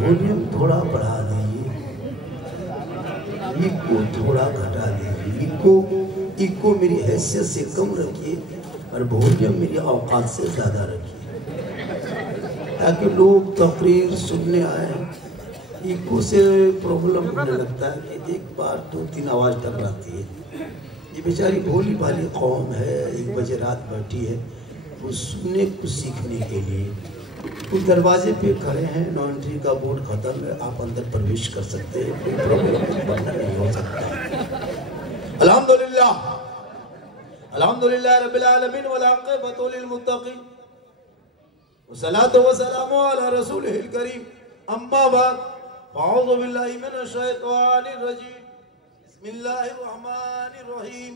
Volume थोड़ा बढ़ा दीजिए, इको थोड़ा घटा दीजिए। इको मेरी हैसियत से कम रखिए और वॉल्यूम मेरी औकात से ज़्यादा रखिए, ताकि लोग तकरीर सुनने आए। इको से प्रॉब्लम होने लगता है कि एक बार 2-3 आवाज़ टकराती है। ये बेचारी भोली भाली कौम है, 1 बजे रात बैठी है, वो सुनने कुछ सीखने के लिए। कुछ दरवाजे पे खड़े हैं, नो एंट्री का बोर्ड खत्म है, आप अंदर प्रवेश कर सकते हैं, कोई प्रॉब्लम नहीं हो सकता। अल्हम्दुलिल्लाह अल्हम्दुलिल्लाह रब्बिल आलमीन वल आक़िबतु लिल मुत्तक़ीन वस्सलातु वस्सलामु अला रसूलिहिल करीम। अम्मा बाद अऊज़ु बिल्लाहि मिनश शैतानिर रजीम। बिस्मिल्लाहिर रहमानिर रहीम।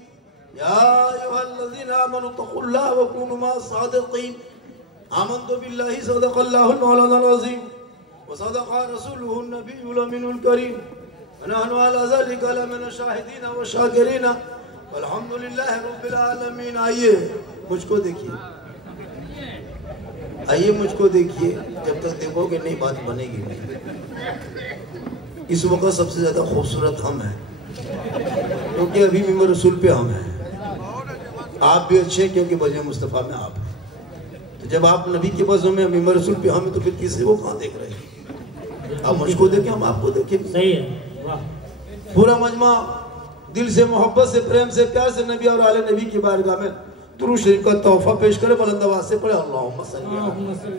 या अय्युहल्लज़ीना आमनू तक़ुल्लाह व कूनू मअस सादिक़ीन। आमन्तु बिल्लाहि सदक़ल्लाहुल मौलानाल अज़ीम व सदक़ा रसूलुहुन नबियुल अमीनुल करीम। व नहनु अला ज़ालिका लमिन शाहिदीन व शाकिरीन वल्हम्दुलिल्लाहि रब्बिल आलमीन। आइए मुझको देखिए, आइए मुझको देखिए। जब तक देखोगे नहीं बात बनेगी नहीं। इस वक्त सबसे ज़्यादा खूबसूरत हम हैं, क्योंकि अभी मिंबर रसूल पे हम हैं। आप भी अच्छे हैं क्योंकि वजह मुस्तफ़ा में आप हैं। तो जब आप नबी के वजह में मिंबर रसूल पे हम हैं, तो फिर किसी वो कहाँ देख रहे हैं? आप मुझको देखें, हम आपको देखें। सही है। पूरा मजमा दिल से, मोहब्बत से, प्रेम से, प्यार से नबी और आले नबी की बारगाह में दुरूद शरीफ का तोहफा पेश करे। बुलंद आवाज़ से पढ़े अल्लाहुम्मा सल्ली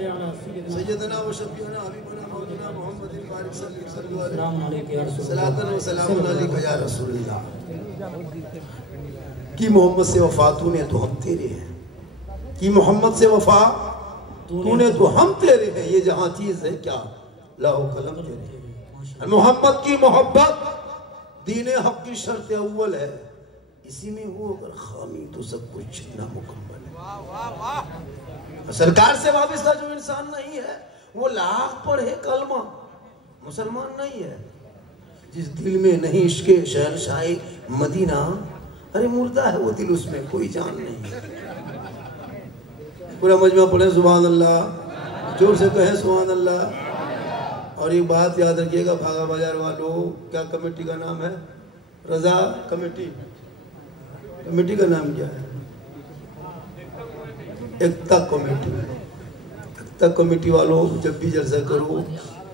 अला सय्यदना व शफीअना हबीबना मौलाना मुहम्मदिन बारिक सल्लल्लाहु अलैहि वसल्लम सलातन व सलामुन या रसूलल्लाह। कि मोहम्मद से वफा तूने तो हम तेरे हैं, कि मोहम्मद से वफा तूने तो हम तेरे हैं। ये जहां चीज है क्या लाहो कलम तेरे। मोहम्मद की मोहब्बत दीने हक की शर्त अव्वल है। इसी में वो अगर खामी तो सब कुछ नामुकम्मल है। सरकार से वाबस्ता जो इंसान नहीं है, वो लाख पढ़े कलमा मुसलमान नहीं है। जिस दिल में नहीं इश्क़े शहंशाही मदीना, अरे मुर्दा है वो दिल, उसमें कोई जान नहीं है। पूरा मजमा पढ़े सुभान अल्लाह, जोर से कहे सुभान अल्लाह। और एक बात याद रखिएगा भागा बाजार वालों, क्या कमेटी का नाम है? रजा कमेटी। कमेटी का नाम क्या है? एकता कमेटी। एकता कमेटी वालों, जब भी जलसा करो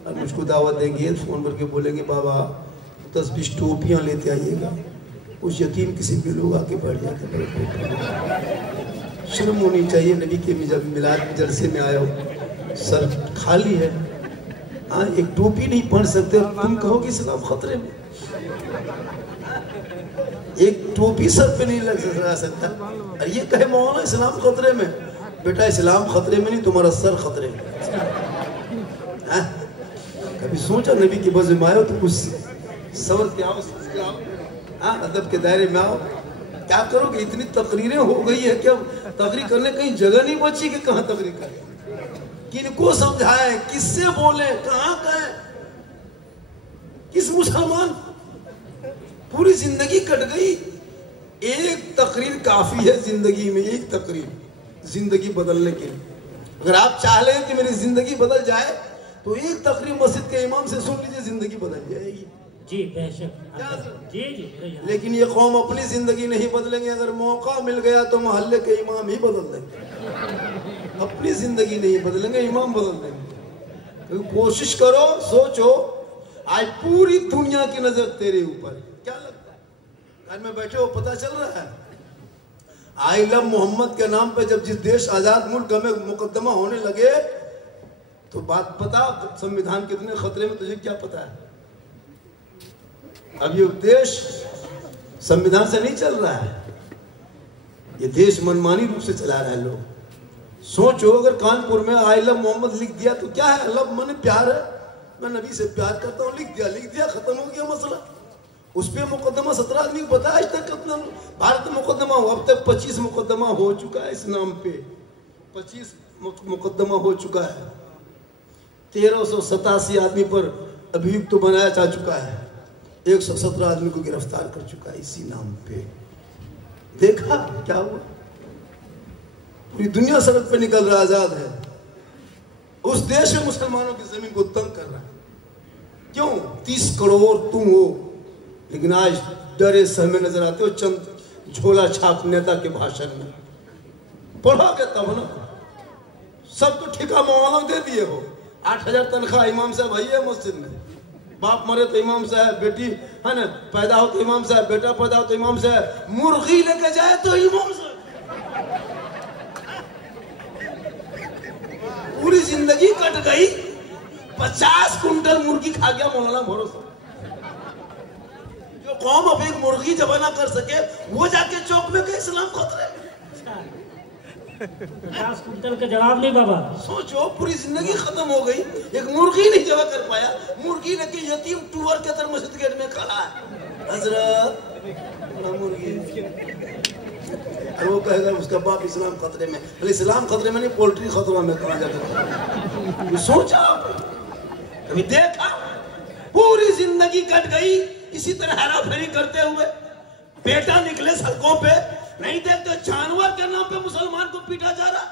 और मुझको दावत देंगे, फ़ोन करके बोलेंगे बाबा 10-20 टोपियाँ लेते आइएगा। उस यतीम किसी भी लोग आके बैठ जाते हैं। शर्म होनी चाहिए। नबी के जब मिलाद जलसे में आए हो, सर खाली है, हाँ एक टोपी नहीं पहन सकते, तुम कहो कि इस्लाम खतरे में। एक टोपी सर पे नहीं लग सकता और ये कहे मौलाना इस्लाम खतरे में। बेटा इस्लाम खतरे में नहीं, तुम्हारा सर खतरे में। कभी सोचा नबी की बज़ में आयो तो कुछ सबर के आओ, हाँ अदब के दायरे में आओ। क्या करोगे? इतनी तकरीरें हो गई है कि अब तकरीर करने कहीं जगह नहीं बची कि कहाँ तकरीर करें, किनको समझाएं, किससे बोले, कहाँ कहें, किस मुसलमान। पूरी जिंदगी कट गई। एक तकरीर काफी है जिंदगी में, एक तकरीर जिंदगी बदलने के लिए। अगर आप चाह लें कि मेरी जिंदगी बदल जाए तो एक तकरीर मस्जिद के इमाम से सुन लीजिए, जिंदगी बदल जाएगी। जी बेशक। जी जी। लेकिन ये कौम अपनी जिंदगी नहीं बदलेंगे। अगर मौका मिल गया तो मोहल्ले के इमाम ही बदल देंगे। अपनी जिंदगी नहीं बदलेंगे, इमाम बदल देंगे। तो कोशिश करो, सोचो। आज पूरी दुनिया की नजर तेरे ऊपर। क्या लगता है घर में बैठे हो पता चल रहा है? आई लव मोहम्मद के नाम पे जब जिस देश आजाद मुल्क में मुकदमा होने लगे तो बात पता, संविधान कितने खतरे में, तुझे क्या पता है? अब ये देश संविधान से नहीं चल रहा है, ये देश मनमानी रूप से चला रहा है लोग। सोचो अगर कानपुर में आई लव मोहम्मद लिख दिया तो क्या है? लव माने प्यार है, मैं नबी से प्यार करता हूँ, लिख दिया खत्म हो गया मसला। उस पर मुकदमा 17 आदमी को पता है आज तक कितना भारत में मुकदमा हुआ? अब तक 25 मुकदमा हो चुका है इस नाम पे, 25 मुकदमा हो चुका है। 1387 आदमी पर अभियुक्त तो बनाया जा चुका है, 117 आदमी को गिरफ्तार कर चुका है इसी नाम पे। देखा क्या हुआ? पूरी दुनिया सड़क पे निकल रहा, आजाद है। उस देश में मुसलमानों की जमीन को तंग कर रहा है। क्यों? 30 करोड़ तुम हो, लेकिन आज डरे सहमे नजर आते हो चंद झोला छाप नेता के भाषण में। पढ़ोगे तब ना, सब तो ठिका मौलाना दे दिए हो। 8,000 तनख्वाह इमाम साहब है मस्जिद में। बाप मरे तो इमाम साहब, बेटी है ना पैदा हो तो इमाम साहब, बेटा पैदा हो तो इमाम साहब, मुर्गी लेके जाए तो इमाम साहब। पूरी जिंदगी कट गई, 50 कुंटल मुर्गी खा गया मौलाना भरोसा। जो कौम अब एक मुर्गी जबा ना कर सके, वो जाके चौक में के इस्लाम खतरे। 50 कुंटल का जवाब नहीं बाबा। सोचो, पूरी जिंदगी खत्म हो गई, एक मुर्गी नहीं जमा कर पाया। मुर्गी लेके यतीम टूवर के तरह मस्जिद गेट में खड़ा है। हजरत मुर्गी, वो कहेगा उसका बाप इस्लाम खतरे में। इस्लाम खतरे में नहीं, पोल्ट्री खतरा में कहा जाता। सोचा, कभी देखा? पूरी जिंदगी कट गई इसी तरह हेरा फेरी करते हुए। बेटा निकले सड़कों पे, नहीं देखते जानवर के नाम पे मुसलमान को पीटा जा रहा,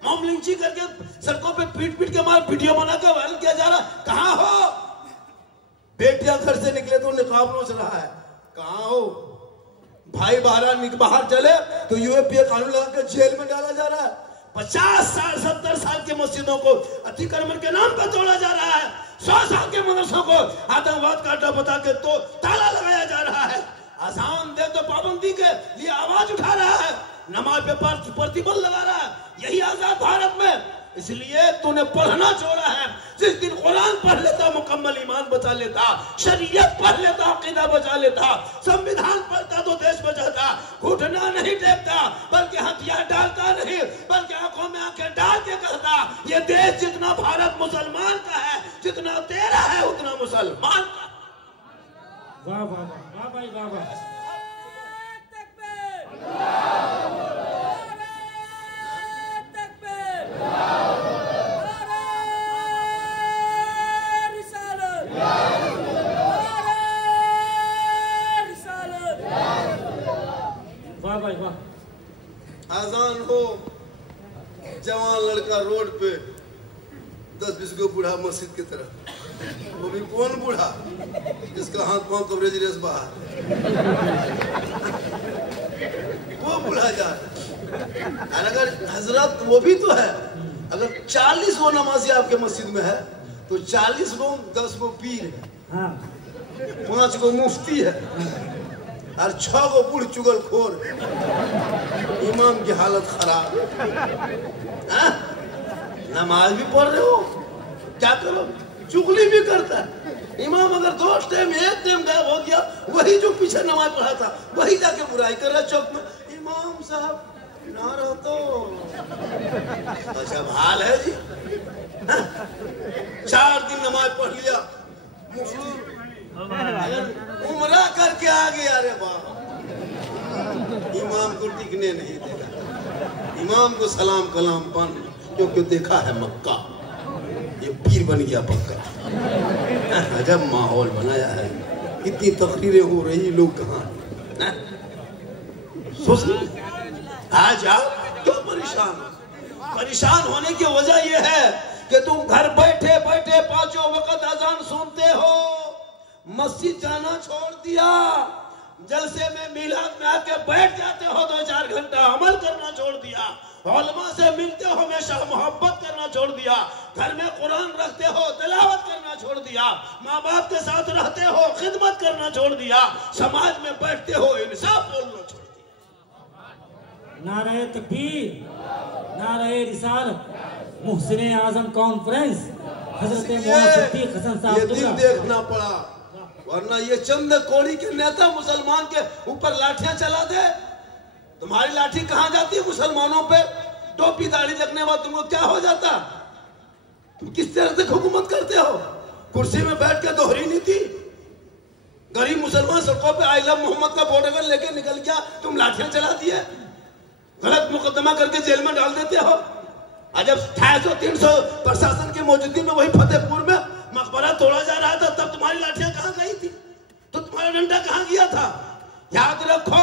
मॉब लिंचिंग करके सड़कों पे पीट पीट के मार वीडियो बना के वायरल किया जा रहा। कहां हो? बेटियां घर से निकले तो निकाब नोच रहा है। कहां हो? भाई बाहर चले तो यूएपीए कानून लगा के जेल में डाला जा रहा है। 50 साल 70 साल के मस्जिदों को अतिक्रमण के नाम पर तोड़ा जा रहा है। 100 साल के मदरसों को आतंकवाद का अड्डा बता के तो ताला लगाया जा रहा है। आजान दे तो पाबंदी के लिए आवाज उठा रहा है, नमाज पे प्रतिबंध लगा रहा है। यही आजाद भारत में। इसलिए तूने पढ़ना छोड़ा है। जिस दिन कुरान पढ़ लेता मुकम्मल ईमान बचा लेता, शरीयत पढ़ लेता अकीदा बचा लेता, संविधान पढ़ता तो देश बचाता। घुटना नहीं टेकता, बल्कि हथियार डालता नहीं, बल्कि आंखों में आंखें डाल के कहता, ये देश जितना भारत मुसलमान का है, जितना तेरा है उतना मुसलमान का। वाह वाह वाह वाह भाई वाह वाह। वाह भाई वाह। आजान हो, जवान लड़का रोड पे 10-20 को बूढ़ा मस्जिद की तरफ, वो भी कौन बूढ़ा जिसका हाथ पांव कवरेज रेस बाहर, वो बूढ़ा जा रहा। और अगर हजरत वो भी तो है, अगर 40 गो नमाजी आपके मस्जिद में है तो 40 गो 10 गो पीर है, 5 गो मुफ्ती है और 6 गो बूढ़ चुगल खोर। इमाम की हालत खराब। नमाज भी पढ़ रहे हो, क्या करो? चुगली भी करता है। इमाम अगर 2 टाइम 1 टाइम गायब हो गया, वही जो पीछे नमाज पढ़ा था वही जाके बुराई कर रहा चौक में। इमाम साहब ना रहो तो अच्छा हाल है जी। 4 दिन नमाज पढ़ लिया, उमरा करके आ गया। अरे बाबा, इमाम को टिकने नहीं देगा। इमाम को सलाम कलाम बन, क्योंकि देखा है मक्का, ये पीर बन गया पक्का। अजब माहौल बनाया है। इतनी तकरीरें हो रही, लोग कहाँ सोच। आज आओ क्यों परेशान होने की वजह यह है कि तुम घर बैठे बैठे 5 वक्त अजान सुनते हो, मस्जिद जाना छोड़ दिया, जलसे में मिलाद में आके बैठ जाते हो 2-4 घंटा, अमल करना छोड़ दिया, उलमा से मिलते हो, हमेशा मोहब्बत करना छोड़ दिया, घर में कुरान रखते हो, तिलावत करना छोड़ दिया, माँ बाप के साथ रहते हो, खिदमत करना छोड़ दिया, समाज में बैठते हो, इंसाफ बोलना छोड़ दिया। नारे तकबीर, नारे रिसालत, मुहसिने आजम कॉन्फ्रेंस, हजरत मौलाना सिद्दीक हसन साहब। ये दिन देखना पड़ा, वरना ये चंद कोड़ी के नेता मुसलमान के ऊपर लाठियां चला दे। तुम्हारी लाठी कहां जाती है मुसलमानों पे? टोपी दाढ़ी रखने बाद तुमको क्या हो जाता? तुम किस तरह से हुकूमत करते हो? कुर्सी में बैठ के दोहरी नीति। गरीब मुसलमान सड़कों पे आई लव मोहम्मद का बोर्ड अगर लेके निकल गया, तुम लाठियां चला दिए, गलत मुकदमा करके जेल में डाल देते हो। आज जब 250-300 प्रशासन की मौजूदगी में वही फतेहपुर में मकबरा तोड़ा जा रहा था, तब तुम्हारी लाठियां कहां गई थी? तो तुम्हारा डंडा कहां गया था? याद रखो,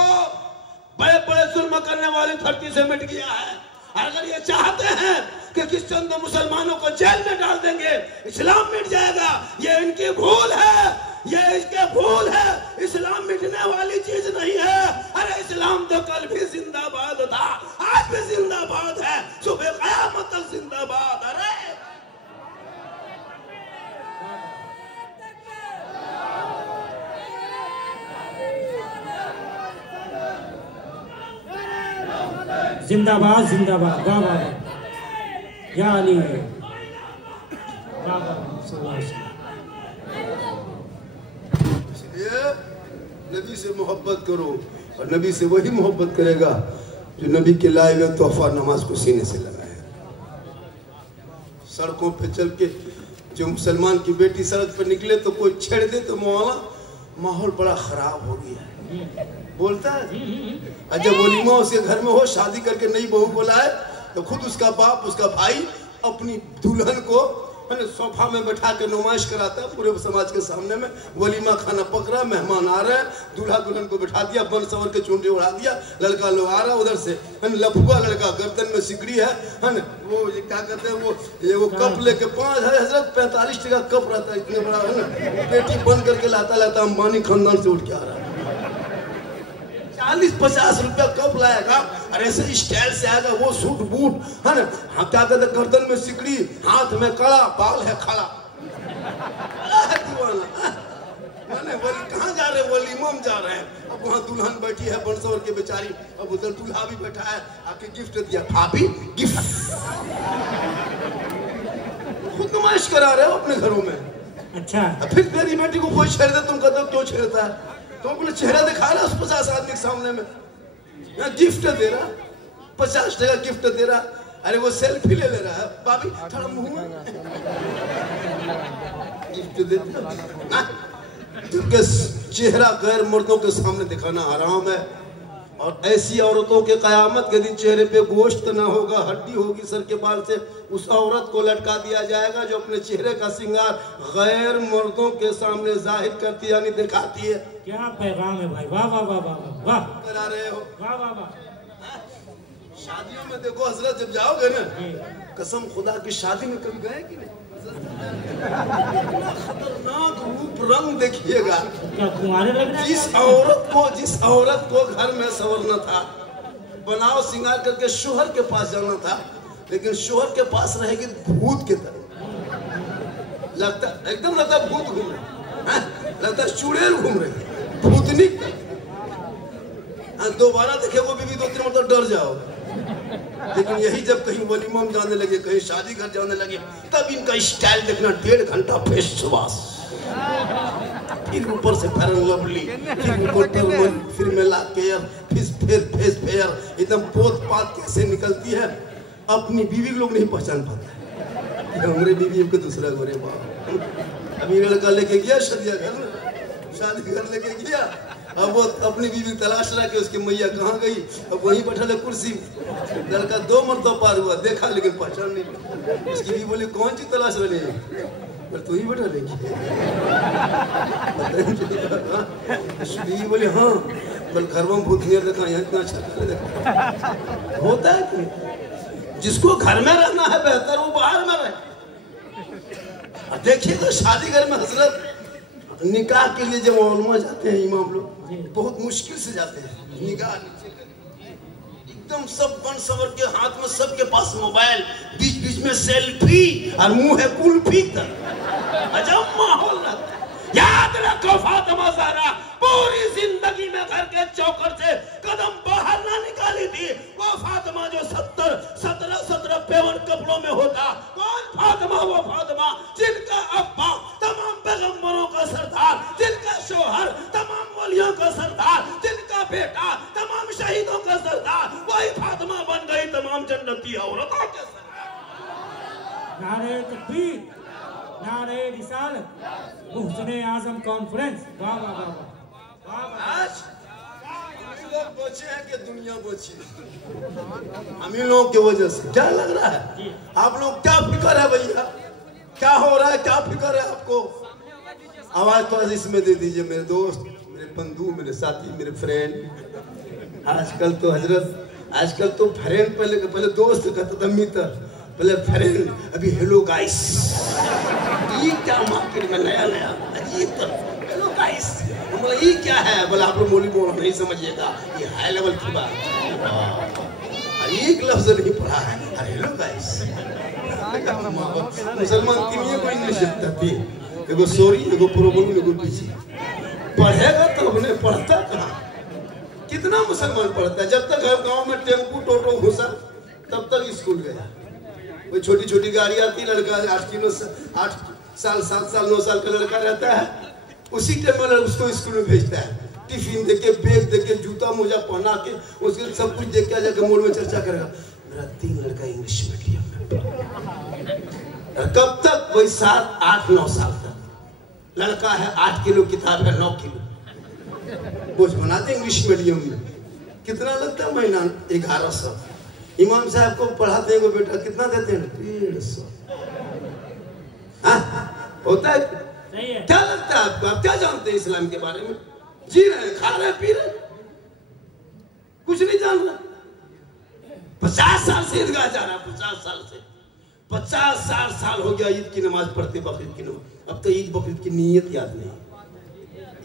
बड़े बड़े जुल्म करने वाली धरती से मिट गया है। अगर ये चाहते हैं कि किस चंद मुसलमानों को जेल में डाल देंगे, इस्लाम मिट जाएगा। ये इनकी भूल है, ये इसके भूल है। इस्लाम मिटने वाली चीज नहीं है। अरे इस्लाम तो कल भी जिंदाबाद था, आज भी जिंदाबाद है, सुबह क़यामत तक जिंदाबाद। अरे जिंदाबाद जिंदाबाद, वाह वाह या अली, वाह वाह। इसलिए नबी से मोहब्बत करो, और नबी से वही मोहब्बत करेगा जो नबी के लाए हुए तोहफा नमाज को सीने से लगाए। सड़कों पे चल के जो मुसलमान की बेटी सड़क पर निकले तो कोई छेड़ दे तो मौला माहौल बड़ा खराब हो गया है, बोलता है। जब वलीमा उसके घर में हो, शादी करके नई बहू को लाए तो खुद उसका बाप, उसका भाई अपनी दुल्हन को सोफा में बैठा के नुमाइश कराता है पूरे समाज के सामने में। वलीमा खाना पक रहा, मेहमान आ रहे हैं, दूल्हा दुल्हन को बैठा दिया, बन सवर के चुनरी उड़ा दिया, लड़का लोग आ रहा उधर से, लफुआ लड़का, गर्दन में सिकड़ी है वो ये क्या कहते हैं, वो कप लेके 45 टका कप रहता है, इतने बड़ा है ना, पेटी बंद करके लाता लाता अंबानी खानदान से उठ के आ रहा है। 40-50 रुपया कब लाएगा, अरे ऐसे स्टाइल से आएगा वो, सूट बूट है ना, हाँ क्या कहते, गर्दन में सिकड़ी, हाथ में कड़ा, बाल है खड़ा, मैंने बोली कहाँ जा रहे, वलीमा में जा रहे हैं। अब वहाँ दुल्हन बैठी है बनसवर की बेचारी, अब उधर दूल्हा भी बैठा है, आके गिफ्ट दिया, भाभी गिफ्ट, खुद नुमाइश करा रहे हो अपने घरों में। अच्छा, फिर मेरी बेटी को कोई छेड़ दे, तुम कहते हो क्यों छेड़ता है, तो अपने चेहरा दिखा रहा है उस 50 आदमी के सामने में, गिफ्ट दे रहा, 50 टका गिफ्ट दे रहा, अरे वो सेल्फी ले रहा है, भाभी थोड़ा मुंह गिफ्ट देता, क्योंकि चेहरा गैर मर्दों के सामने दिखाना हराम है। और ऐसी औरतों के क़यामत के दिन चेहरे पे गोश्त ना होगा, हड्डी होगी सर के बाल से, उस औरत को लटका दिया जाएगा जो अपने चेहरे का श्रृंगार गैर मर्दों के सामने जाहिर करती है, यानी दिखाती है। क्या पैगाम है भाई, वाह वाह वाह वाह वाह, करा रहे हो, वाह वाह वाह। शादियों में देखो हजरत, जब जाओगे ना, कसम खुदा की शादी में कभी गए कि नहीं, खतरनाक रूप रंग देखिएगा। क्या कुंवारे लग रहे हैं? जिस औरत को घर में संवरना था, बनाव श्रृंगार करके शोहर के पास जाना था, लेकिन शोहर के पास रहेगी भूत के तरह, लगता एकदम लगता भूत घूम रहे, लगता चुड़ैल घूम रहे, भूतनी। दोबारा देखे वो बीवी 2-3 मतलब डर जाओ। लेकिन यही जब कहीं वलीमा में जाने लगे, कहीं शादी घर जाने लगे, तब इनका स्टाइल देखना, 1.5 घंटा फेस वाश, फिर ऊपर से फेयर लवली, फिर ऊपर टर्मन, फिर मेला केयर, फिर फेस फेयर, एकदम पोत पात कैसे निकलती है, अपनी बीवी लोग नहीं पहचान पाते। हमारे बीवी को दूसरा गोरे बाप, अभी लड़का लेके गया शादी घर लेके गया, अब वो अपनी बीवी तलाश रहा कि उसकी मैया कहाँ गई, अब वहीं बैठा है कुर्सी, लड़का 2 मरतबा पार हुआ, देखा लेकिन पहचान नहीं। उसकी बीवी बोली कौन सी तलाश रही है, तू ही बैठा लेगी। बीवी बोली हाँ, बल घर में भूत नहीं देखा, यहाँ इतना अच्छा देखा। होता है कि जिसको घर में रहना है बेहतर वो बाहर में रहे। देखिए तो शादी घर में हजरत निकाह के लिए जब उलमा जाते हैं, इमाम लोग बहुत मुश्किल से जाते हैं, निकाह एकदम सब बन सवर के हाथ में, सबके पास मोबाइल, बीच बीच में सेल्फी और मुंह है कुल्फी तक, अजब माहौल रहता है। याद रखो फातिमा ज़हरा पूरी जिंदगी में घर के चौकर से कदम बाहर ना निकाली थी। वो फातिमा जो 17 पेवर कपड़ों में होता, कौन फातिमा? वो फातिमा जिनका अब्बा तमाम पैगंबरों का सरदार, जिनका शोहर तमाम वलियों का सरदार, जिनका बेटा तमाम शहीदों का सरदार, वही फातिमा बन गई तमाम जन्नती औरतों के सरदार। नारे तकबीर, नारे रिसालत, मुहसिने आजम कॉन्फ्रेंस, वाह वाह वाह वाह। आज लोग बचे हैं कि दुनिया बची, हम इन लोगों की वजह से। क्या लग रहा है आप लोग, क्या फिक्र है भैया, क्या हो रहा है, क्या फिक्र है आपको? आवाज तो आज इसमें दे दीजिए मेरे दोस्त, मेरे बंधु, मेरे साथी, मेरे फ्रेंड। आजकल तो हजरत, आजकल तो फ्रेंड पहले दोस्त कहता था मित्र, बोले फ्रेंड अभी हेलो गाइस, ये क्या मार्केट में नया नया अजीब तो हेलो गाइस, हम बोले ये क्या है, बोले आप लोग मौली बोल नहीं समझिएगा, ये हाई लेवल की बात, एक लफ्ज नहीं पढ़ा है, हेलो गाइस। मुसलमान तीन को इंग्लिश लगता थी, एगो सॉरी एगो प्रॉब्लम एगो पीछे, पढ़ेगा तो हमने पढ़ता कहाँ, कितना मुसलमान पढ़ता है, जब तक गांव में टेम्पू टोटो घुसा तब तक स्कूल गया, वो छोटी छोटी गाड़ी आती, लड़का 8 साल 7 साल 9 साल का लड़का रहता है, उसी टाइम में उसको स्कूल में भेजता है, टिफिन देके बैग देके जूता मोजा पहना के उसके सब कुछ देख के जाकर मोड़ में चर्चा करेगा, मेरा 3 लड़का इंग्लिश मीडियम में, कब तक, वही 7 8 9 साल तक, लड़का है 8 किलो किताब है 9 किलो बोझ बनाते इंग्लिश मीडियम में, कितना लगता है महीना, 1100, इमाम साहब को पढ़ाते हैं बेटा कितना देते हैं, 150, होता है क्या लगता है आपको, आप क्या जानते हैं इस्लाम के बारे में, जी रहे खा रहे पी रहे, कुछ नहीं जान रहे, 50 साल से ईदगाह जा रहा है, 50 साल हो गया ईद की नमाज पढ़ते, बकरीद की नमाज, अब तो ईद बकरीद की नीयत याद नहीं,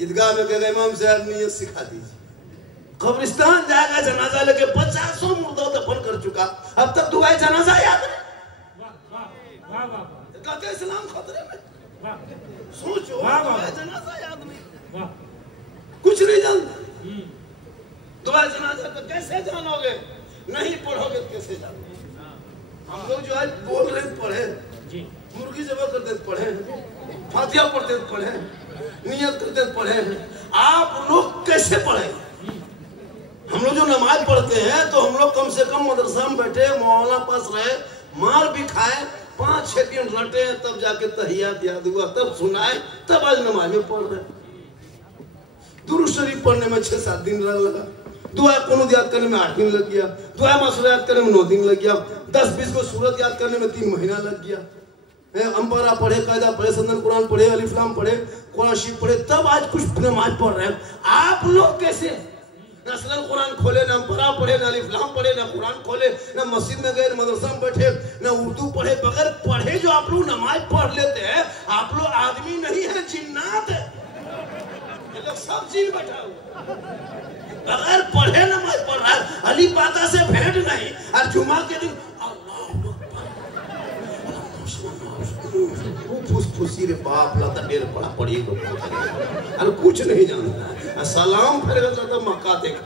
ईदगाह में कहेगा इमाम साहब नीयत सिखा दीजिए, कब्रिस्तान जाएगा जनाजा लेके 50 मुर्दा दफन कर चुका, अब तक दुआए जनाजा याद नहीं, कहते इस्लाम खतरे में, सोचो जनाजा याद नहीं, कुछ नहीं जानते, दुआए जनाजा तो कैसे जानोगे, नहीं पढ़ोगे तो कैसे जानोगे, हम लोग जो आज बोल रहे पढ़े, मुर्गी जबा करते पढ़े, फातिहा पढ़ते पढ़े, नियत करते पढ़े, आप लोग कैसे पढ़े, हम लोग जो नमाज पढ़ते हैं तो हम लोग कम से कम मदरसा में बैठे, मौलाना पास रहे, मार भी खाए, 5-6 दिन रटे, तब जाके तहियात याद हुआ, तब सुनाए, तब आज नमाज में पढ़ रहे, दुरूद शरीफ पढ़ने में 6-7 दिन लगा, दुआ कुनूत याद करने में 8 दिन लग गया, दुआ मसूरा याद करने में 9 दिन लग गया, 10-20 को सूरत याद करने में 3 महीना लग गया, अंबरा पढ़े, कायदा पढ़े, संदन कुरान पढ़े, अलिफ्लाम पढ़े, कुरान शरीफ पढ़े, तब आज कुछ नमाज पढ़ रहे हैं, आप लोग कैसे ना सदन कुरान खोले, ना अंबरा पढ़े, ना अलिफ्लाम पढ़े, ना कुरान खोले, ना मस्जिद में गए, मदरसा में बैठे, ना उर्दू पढ़े, बगैर पढ़े जो आप लोग नमाज पढ़ लेते हैं, आप लोग आदमी नहीं है, जिन्नात है, ये लोग सब जीन बैठा हुआ, बगैर पढ़े नमाज पढ़ रहा है, अली पाता से भेंट नहीं, और जुमा के दिन फुसफुसी रे बाप लाता ढेर पड़ा पड़ी को, अरे कुछ नहीं जानता, सलाम फिर तो मक्का देख,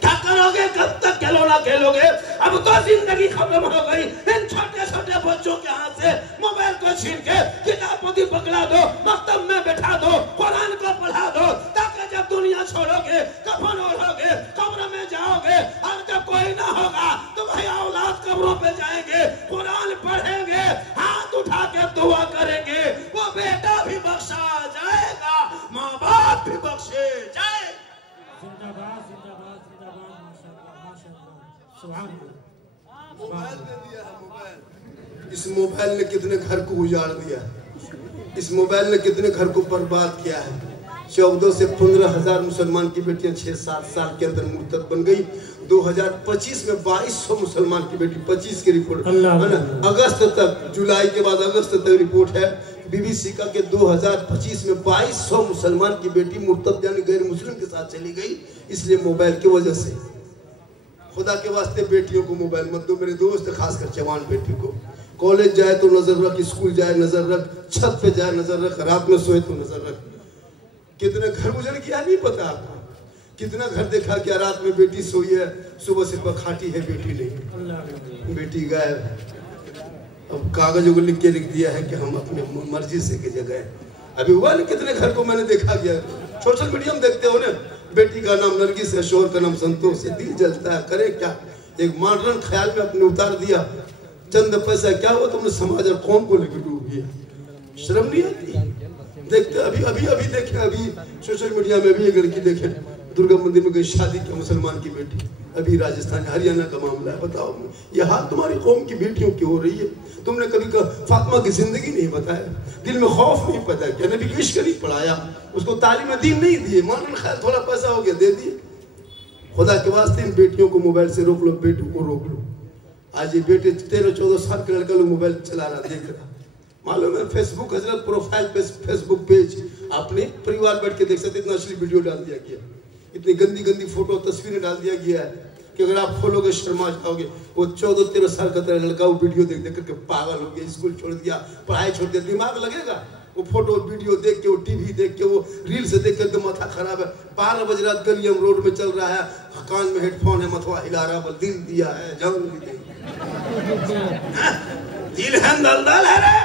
क्या करोगे, कब तक खेलोना खेलोगे, अब तो जिंदगी खत्म हो गई, इन छोटे छोटे बच्चों के हाथ से मोबाइल को छीन के किताब पोथी पकड़ा दो, मकतब में बैठा दो, कुरान को पढ़ा दो, ताकि जब दुनिया छोड़ोगे, कफन ओढ़ोगे, कब्र में जाओगे, और जब कोई ना होगा तो भाई औलाद कब्रों पे जाएंगे, कुरान पढ़ेंगे, हाथ उठा के दुआ करेंगे, वो बेटा भी बख्शा जाएगा, माँ बाप भी बख्शे जाए, जिंदाबाद जिंदाबाद जिंदाबाद, माशाअल्लाह माशाअल्लाह, सुभान अल्लाह, मोबाइल दे दिया है, मोबाइल, इस मोबाइल ने कितने घर को उजाड़ दिया, इस मोबाइल ने कितने घर को बर्बाद किया है, 14 से 15 हजार मुसलमान की बेटियां 6-7 साल के अंदर मुर्तद बन गई, 2025 में 2200 मुसलमान की बेटी, 25 की रिपोर्ट है ना, अगस्त तक, जुलाई के बाद अगस्त तक रिपोर्ट है बीबीसी का कि 2025 में 2200 मुसलमान की बेटी मुर्तद यानी गैर मुस्लिम के साथ चली गई, इसलिए मोबाइल की वजह से। खुदा के वास्ते बेटियों को मोबाइल मत दो, मेरे दोस्त खासकर जवान बेटी को, कॉलेज जाए तो नजर रख, स्कूल जाए नजर रख, छत पे जाए नजर रख, रात में सोए तो नजर रख, कितने घर उजड़ गया नहीं पता आपको, कितना घर देखा क्या रात में बेटी सोई है, सुबह से खाटी है बेटी नहीं, बेटी गायब, अब कागजों को लिख दिया है कि हम अपने मर्जी से की जगह, अभी हुआ नहीं कितने घर को मैंने देखा गया, सोशल मीडिया में देखते हो ना, बेटी का नाम नरगिस है, शोहर का नाम संतोष है, दिल जलता है, करे क्या, एक मॉडर्न ख्याल में अपने उतार दिया, चंद पैसा क्या हुआ, तुमने समाज और कौम को लेकर डूब गया, शर्म नहीं आती, देखते अभी अभी अभी देखें, अभी सोशल मीडिया में भी एक लड़की देखें, दुर्गा मंदिर में गई, शादी की मुसलमान की बेटी, अभी राजस्थान हरियाणा का मामला है, बताओ ये हाल तुम्हारी कौम की बेटियों की हो रही है, तुमने कभी फातिमा की जिंदगी नहीं बताया, दिल में खौफ नहीं पता क्या, नबी की इश्क नहीं पढ़ाया, उसको तालीम दीन नहीं दिए, मॉडर्न ख्याल थोड़ा पैसा हो गया दे दिए, खुदा के वास्ते इन बेटियों को मोबाइल से रोक लो, बेटों को रोक लो, आज ये बेटे 13-14 साल के लड़का लोग मोबाइल चला रहा देख रहा, मालूम है फेसबुक हजरत प्रोफाइल पे फेसबुक पेज अपने परिवार बैठ के देख सकते, इतना असली वीडियो डाल दिया गया, इतनी गंदी गंदी फोटो तस्वीरें डाल दिया गया है कि अगर आप खोलोगे शर्मा जाओगे। वो 14-13 साल का तेरा लड़का वो वीडियो देख देख करके पागल हो गया, स्कूल छोड़ दिया, पढ़ाई छोड़ दिया, दिमाग लगेगा वो फोटो वीडियो देख के, वो टीवी देख के, वो रील्स देख के, तो माथा खराब है। 12 बजे रात गलियम रोड में चल रहा है, कान में हेडफोन है, मथवा हिला रहा है, दिल दिया है जान भी दे दिल है दलदल है रे,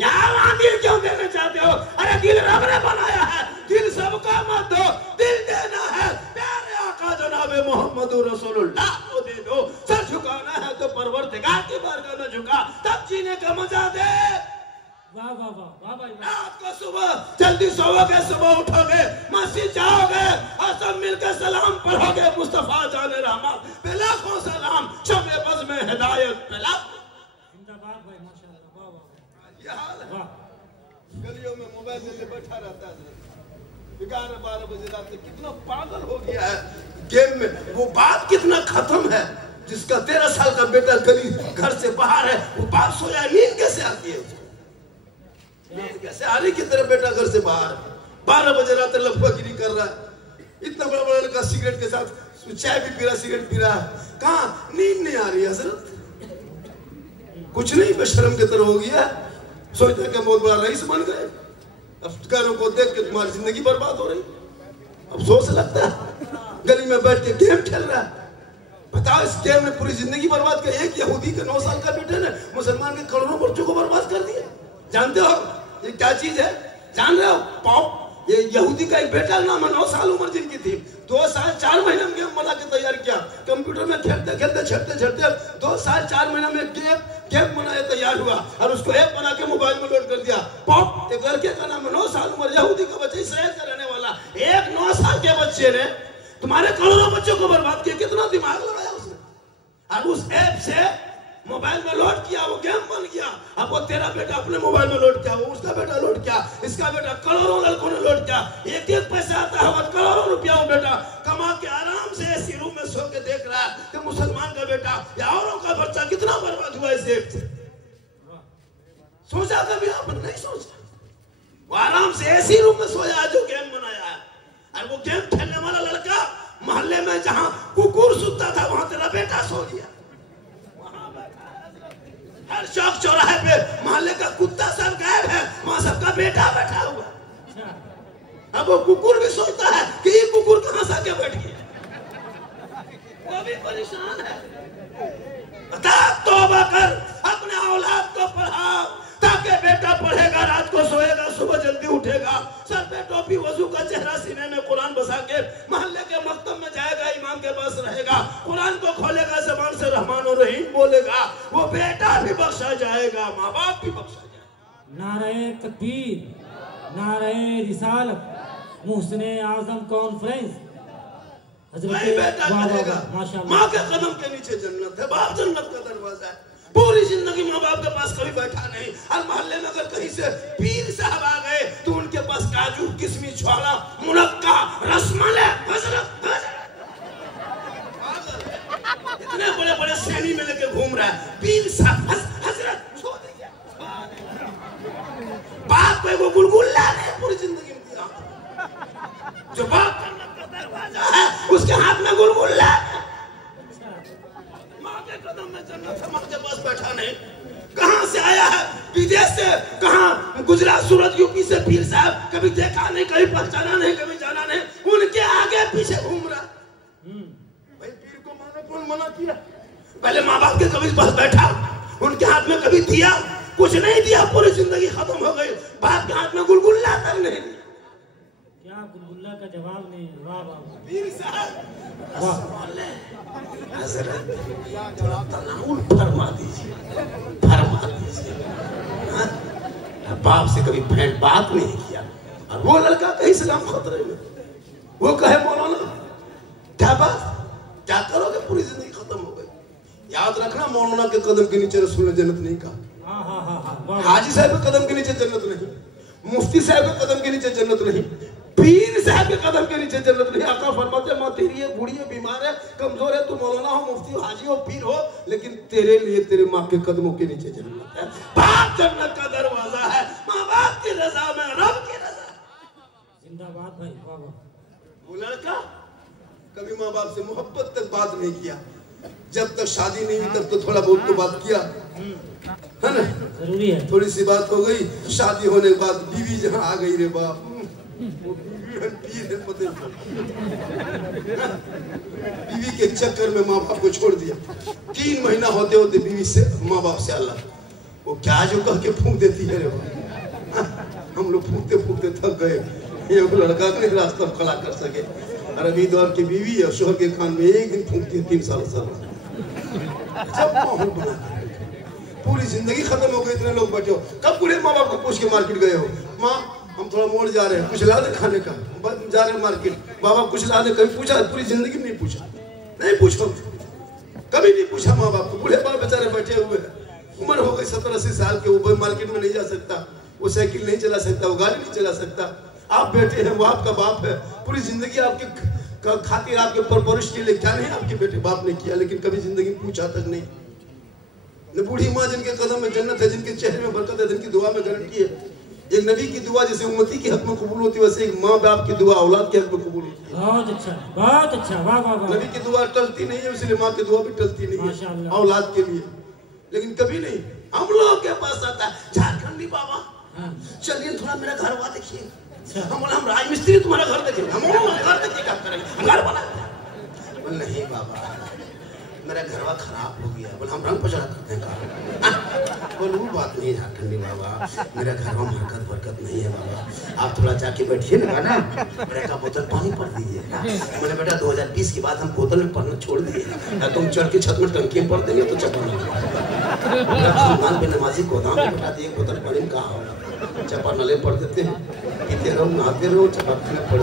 यहाँ दिल क्यों देना चाहते हो? अरे दिल रब ने बनाया है, दिल सबका मत दो, दिल देना है प्यारे आका जनाबे मोहम्मद रसूलुल्लाह को दे दो। सर झुकाना है तो परवरदिगार की बारगाह में झुका, तब जीने का मजा दे। वाह वाह वाह वाह भाई। रात को सुबह जल्दी सोओगे, सुबह उठोगे, मस्जिद जाओगे और सब मिलकर सलाम पढ़ोगे, मुस्तफा जाने रहमत पे लाखों सलाम, शमे बज़ में हिदायत पे लाखों। जिंदाबाद भाई, माशाल्लाह, वाह वाह। ये हाल है, वाह। गलियों में मोबाइल लेके बैठा रहता है, 11-12 बजे रात में कितना पागल हो गया है गेम में। वो बाप कितना खत्म है जिसका 13 साल का बेटा गली घर से बाहर है, वो बाप सोया, नींद कैसे आती है उसको? नींद कैसे आ रही कि तेरा बेटा घर से बाहर है, 12 बजे रात लफड़ागिरी कर रहा है, इतना बड़ा बड़ा लड़का सिगरेट के साथ चाय भी पी रहा, सिगरेट पी रहा है, कहाँ नींद नहीं आ रही है हजरत? कुछ नहीं, बेशर्म की तरह हो गया, सोचते कि बहुत बड़ा रईस बन गए, अफगानों को देख के तुम्हारी जिंदगी बर्बाद हो रही। अफसोस लगता है गली में बैठ के गेम खेल रहा है, बताओ इस गेम ने पूरी जिंदगी बर्बाद कर। एक यहूदी के 9 साल का बेटे ने मुसलमान के करोड़ों बच्चों को बर्बाद कर दिया। जानते हो ये क्या चीज है? जान रहे हो? पॉप, ये यहूदी का एक बेटा नाम है, 9 साल उम्र जिनकी थी, 2 साल 4 महीने में गेम बना के तैयार किया, कंप्यूटर में खेलते खेलते छेड़ते छेड़ते 2 साल 4 महीने में गेम बनाया तैयार हुआ और उसको ऐप बना के मोबाइल में लोड कर दिया। पॉप, एक लड़के का नाम है, 9 साल उम्र, यहूदी का बच्चा, इसराइल से रहने वाला, एक 9 साल के बच्चे ने तुम्हारे करोड़ों बच्चों को बर्बाद किया। कितना दिमाग लगाया उसने, और उस ऐप से मोबाइल में लोड किया, वो गेम बन गया। अब वो तेरा बेटा अपने मोबाइल में लोड किया, वो उसका बेटा लोड किया, इसका बेटा, करोड़ों लड़कों ने लोड किया, एक एक पैसा आता है, करोड़ों रुपया वो बेटा कमा के आराम से ऐसी रूम में सो के देख रहा है कि मुसलमान का बेटा या औरों का बच्चा कितना बर्बाद हुआ इस ऐप से। सोचा कभी आपने? नहीं सोचा। वो आराम से ऐसी रूम में सोया जो गेम बनाया है, और वो गेम खेलने वाला लड़का मोहल्ले में जहां कुकुर सुतता था वहां तेरा बेटा सो गया। हर चौक चौराहे पे मोहल्ले का कुत्ता सब गायब है, वहां सबका बेटा बैठा हुआ। अब वो कुकुर भी सोचता है कि ये कुकुर कहां से आके बैठ गया, वो भी परेशान है। बता, तौबा कर, अपने औलाद को पढ़ाओ, ताकि बेटा पढ़ेगा, रात को सोएगा, सुबह जल्दी उठेगा, सर पे टोपी, वजू का चेहरा, सीने में कुरान बसा के मोहल्ले के मकतब में जाएगा, इमाम के पास रहेगा, कुरान को खोलेगा, ज़बान से रहमान और रहीम बोलेगा, वो बेटा भी बख्शा जाएगा, माँ बाप भी बख्शा जाएगा। नारे तकबीर, नारे रिसालत, मुहसिने आजम कॉन्फ्रेंस। बेटा करेगा, माशाल्लाह, माँ के कदम के नीचे जन्नत है, बाप जन्नत का दरवाजा है। पूरी जिंदगी माँ बाप के पास कभी बैठा नहीं, हर मोहल्ले में अगर कहीं से पीर साहब आ गए तो उनके पास काजू, किशमिश, छोला, मुनक्का, रसमलाई, इतने बड़े बड़े श्रेणी में लेके घूम रहा है पीर साहब, हजरत छोड़ दिया। बाप को वो गुलगुला नहीं पूरी जिंदगी में दिया, जो बाप जन्नत का दरवाजा है उसके हाथ में गुलगुला, कदम में जन्नत है, माँ के पास बैठा नहीं। कहां से आया है? विदेश से, कहां गुजरात, सूरत, यूपी से पीर साहब, कभी देखा नहीं, कभी पहचाना नहीं, कभी जाना नहीं, उनके आगे पीछे घूम रहा। भाई पीर को मानो, कौन मना किया? पहले माँ बाप के कभी पास बैठा, उनके हाथ में कभी दिया, कुछ नहीं दिया, पूरी जिंदगी खत्म हो गई। बाप के हाथ में गुलगुला तक नहीं, क्या गुलगुला का जवाब नहीं। वाह वाह, पीर साहब हजरत थोड़ा तनाउल फरमा दीजिए, फरमा दीजिए। बाप से कभी भेंट बात नहीं किया, और वो लड़का कहीं सलाम खतरे में, वो कहे मौलाना क्या बात, क्या करोगे, पूरी जिंदगी खत्म हो गई। याद रखना, मौलाना के कदम के नीचे रसूल ने जन्नत नहीं कहा, हाजी साहब के कदम के नीचे जन्नत नहीं, मुफ्ती साहब के कदम के नीचे जन्नत नहीं, पीर साहब के कदम के नीचे जन्नत नहीं। आका फरमाते माँ तेरी है बूढ़ी है बीमार है कमजोर है तू मौलाना हो मुफ्ती हो हाजी हो पीर हो लेकिन तेरे लिए तेरे माँ के कदमों के नीचे जन्नत है। बाप जन्नत का दरवाजा है माँ बाप की रजा में रब की रजा। जिंदाबाद भाई बाबा। वो लड़का कभी माँ बाप से मोहब्बत तक बात नहीं किया। जब तक शादी नहीं हुई तब तो थोड़ा बहुत तो बात किया है ना, जरूरी है। थोड़ी सी बात हो गई। शादी होने के बाद बीवी जहाँ आ गई रे बाप बीवी के चक्कर में माँ बाप को छोड़ दिया। 3 महीना होते होते बीवी से माँ बाप से अलग। वो क्या जो कह के फूंक देती है रे हम लोग फूंकते फूंकते थक गए। ये वो लड़का नहीं रास्ता खड़ा कर सके। और अभी दौर की बीवी है शोहर के कान में एक दिन फूंकती है 3 साल जब माहौल बना पूरी जिंदगी खत्म हो गई। इतने लोग बैठे हो कब पूरे माँ बाप को पूछ के मार्केट गए हो माँ हम थोड़ा मोड़ जा रहे हैं कुछ ला दे खाने का जा रहे हैं मार्केट बाबा कुछ ला दे। कभी पूछा पूरी जिंदगी नहीं पूछा नहीं पूछो कभी नहीं पूछा माँ बाप को। बूढ़े बाप बेचारे बैठे हुए हैं उम्र हो गई 70-80 साल के। वो मार्केट में नहीं जा सकता वो साइकिल नहीं चला सकता वो गाड़ी नहीं चला सकता। आप बेटे हैं वो आपका बाप है। पूरी जिंदगी आपके खातिर आपके परवरिश के लिए क्या नहीं आपके बेटे बाप ने किया लेकिन कभी जिंदगी पूछा तक नहीं। न बूढ़ी माँ जिनके कदम में जन्नत है जिनके चेहरे में बरकत है जिनकी दुआ में गारंटी है। एक नबी की दुआ जैसे उम्मती के हक में कबूल होती है वैसे एक माँ बाप की दुआ औलाद के हक में कबूल होती है। बहुत अच्छा वाह वाह वाह। नबी की दुआ टलती नहीं है इसलिए माँ की दुआ भी टलती नहीं है औलाद के लिए। लेकिन कभी नहीं हम लोगों के पास आता है झारखंडी बाबा चलिए थोड़ा मेरा घर हुआ देखिए। हम बोला हम राजमिस्त्री तुम्हारा घर देखें हम घर देखिए क्या करेंगे घर बना। बोल नहीं बाबा मेरा घरवा खराब हो गया। बोल हम रंग पचड़ा करते हैं। बोल वो बात नहीं झारखंडी बाबा मेरा घरवा हरकत बरकत नहीं है बाबा आप थोड़ा जाके बैठिए ना मेरा का बोतल पानी पड़ दीजिए। मैंने बेटा 2020 के बाद हम बोतल में पढ़ना छोड़ दिए तुम चढ़ के छत में टंकी में पढ़ देंगे तो चपा पे नमाजी गोदाम में बैठा दिए बोतल पानी में कहा होगा चपा नले पढ़ देते हैं पीते रहो नहाते रहो चपा में पढ़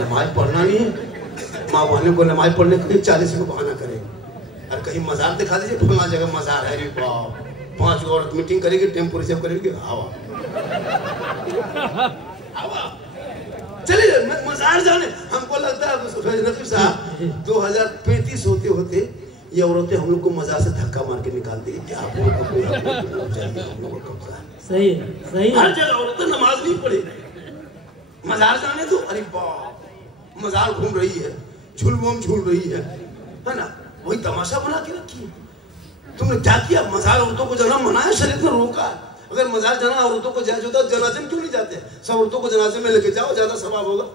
नमाज पढ़ना नहीं है। माँ बहनों को नमाज पढ़ने के लिए 40 को बहाना करेंगे और कहीं मजार दिखा दीजिए फलना जगह मजार है रे बाप 5 औरत मीटिंग करेगी टेम्पो रिजर्व करेगी हवा चलिए मजार जाने। हमको लगता है नजीब साहब 2035 होते होते ये औरतें हम लोग को मजार से धक्का मार के निकाल देगी। क्या आप लोग को कब्जा है सही है हर जगह औरतें नमाज नहीं पढ़ेगी मजार जाने दो। अरे बाप मजार घूम रही है झूल रही है ना वही तमाशा बना के रखी है। तुमने क्या किया मजार औरतों को जाना मनाया शरीयत ने रोका। अगर मजार जाना औरतों को जायज होता जनाजे में क्यों नहीं जाते। सब औरतों को जनाजे में लेके जाओ ज्यादा सवाब होगा।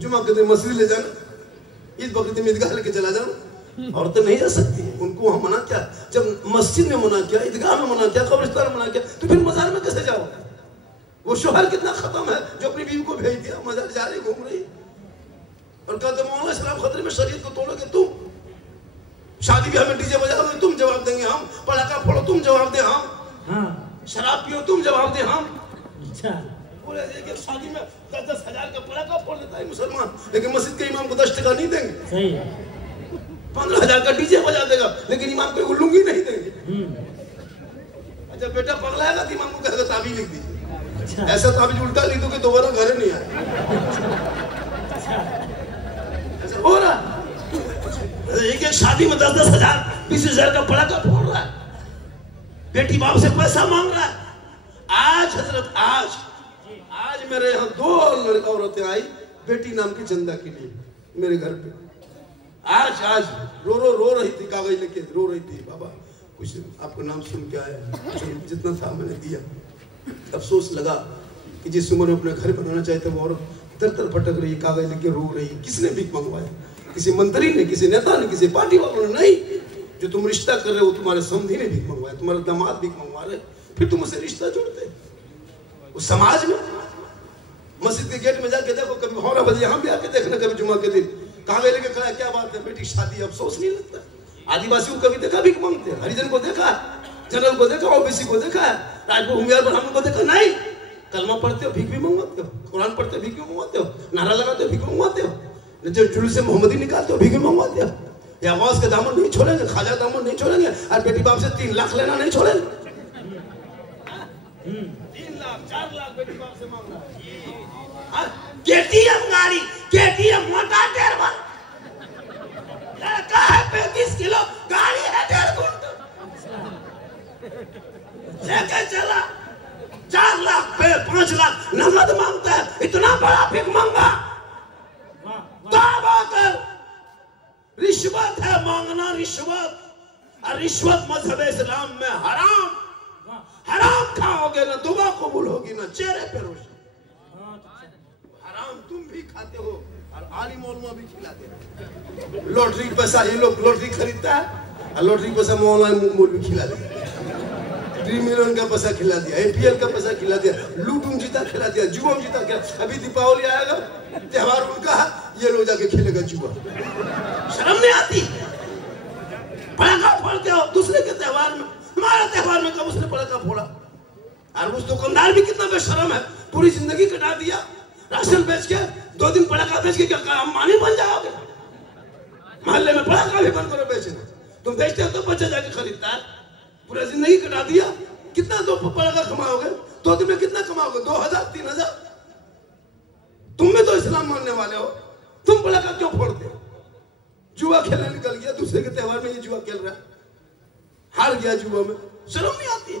जुमा के दिन मस्जिद ले जाना ईद बकरीद में ईदगाह लेके चला जाना। औरतें नहीं जा सकती उनको हम मना किया जब मस्जिद में मना किया ईदगाह में मना किया कब्रिस्तान में मना किया तो फिर मजार में कैसे जाओ। वो शोहर कितना खत्म है जो अपनी बीवी को भेज दिया मजार जा रही घूम रही और कहते मौला सलाम खतरे में शरीयत को तोड़ोगे तुम। शादी ब्याह में डीजे बजाओगे तुम जवाब देंगे हम। पटाखा फोड़ो तुम जवाब दे हम। शराब पियो तुम जवाब दे हम। अच्छा बोले कि शादी में 10-10 हजार का पटाखा फोड़ देता है मुसलमान लेकिन मस्जिद के इमाम को 10 टका नहीं देंगे। सही 15 हजार का डीजे बजा देगा लेकिन इमाम को लुंगी नहीं देंगे। अच्छा बेटा पगलाएगा तो इमाम को कहेगा ताबीज लिख दीजिए। ऐसा ताबीज उल्टा लिख दो कि दोबारा घर नहीं आए। ऐसा हो रहा एक शादी में 10-10 हजार 20 हजार का पटाखा फोड़ रहा है। बेटी बाप से पैसा मांग रहा है। आज हजरत आज मेरे यहाँ 2 लड़का औरतें आई बेटी नाम की चंदा के लिए मेरे घर पे। आज रो रही थी कागज लेके रो रही थी बाबा कुछ आपका नाम सुन के आया जितना था मैंने दिया। अफसोस लगा कि जिस उम्र में अपने घर बनाना चाहते वो औरत दर भटक रही कागज लेके रो रही। किसने भीख मंगवाया किसी मंत्री ने किसी नेता ने किसी पार्टी वालों ने नहीं। जो तुम रिश्ता कर रहे हो तुम्हारे समधी ने भीख मंगवाया तुम्हारे दामाद भीख मंगवा रहे फिर तुम उससे रिश्ता जोड़ते। उस समाज में मस्जिद के गेट में जाके देखो कभी 12 बजे यहाँ भी आके देखना कभी जुमा के दिन कागज लेके खड़ा क्या बात है बेटी शादी अफसोस नहीं लगता। आदिवासी को कभी देखा भीख मांगते हरिजन को देखा जनरल को देखा ओबीसी को देखा राजपूत भूमियार ब्राह्मण को देखा नहीं। कलमा पढ़ते हो भीख भी मंगवाते हो कुरान पढ़ते हो भीख भी मंगवाते हो नारा लगाते हो भीख मंगवाते हो जो जुलूस से मोहम्मदी निकालते हो भीख भी मंगवाते हो। या आवाज के दामन नहीं छोड़ेंगे ख्वाजा दामन नहीं छोड़ेंगे और बेटी बाप से 3 लाख लेना नहीं छोड़ेंगे। 3 लाख 4 लाख बेटी बाप से मांग रहा है। केटीएम गाड़ी, केटीएम मोटा टेरवा, लड़का है 35 किलो, गाड़ी है 1.5 कुंटल, लेके चला 4 लाख पे 5 लाख नगद मांगता है। इतना बड़ा भिख मंगा, तौबा कर। रिश्वत है मांगना, रिश्वत। और रिश्वत मजहब इस्लाम में हराम। हराम खाओगे ना दुआ कबूल होगी ना चेहरे पे रोशनी। हराम तुम भी खाते हो और आलिम उलमा भी खिलाते हो। लॉटरी पैसा ये लोग लॉटरी खरीदता है और लॉटरी पैसा मौलाना मौलवी खिला दिया, ड्रीम इलेवन का पैसा खिला दिया, APL का पैसा खिला दिया, लूटूम जीता खिला दिया, जुआ जीता खिला। अभी दीपावली आएगा, त्योहार उनका है, ये लोग जाके खेलेगा जुआ। शर्म नहीं आती? पटाखा फोड़ते हो दूसरे के त्योहार में, हमारा त्योहार में कब उसने पटाखा फोड़ा? और उस दुकानदार भी कितना बेशरम है, पूरी जिंदगी कटा दिया राशन बेच के, 2 दिन पटाखा बेच के क्या अंबानी बन जाओगे? मोहल्ले में पटाखा भी बंद करो बेचना। तुम बेचते हो तो बच्चा जाके खरीदता है। पूरा जिंदगी कटा दिया, कितना दो पटाखा कमाओगे? 2 दिन में कितना कमाओगे? 2000 3000। तुम भी तो इस्लाम मानने वाले हो, तुम पटाखा क्यों फोड़ते हो? जुआ खेलने निकल गया, दूसरे के त्योहार में ये जुआ खेल रहा है, हार गया जुआ में। शर्म नहीं आती?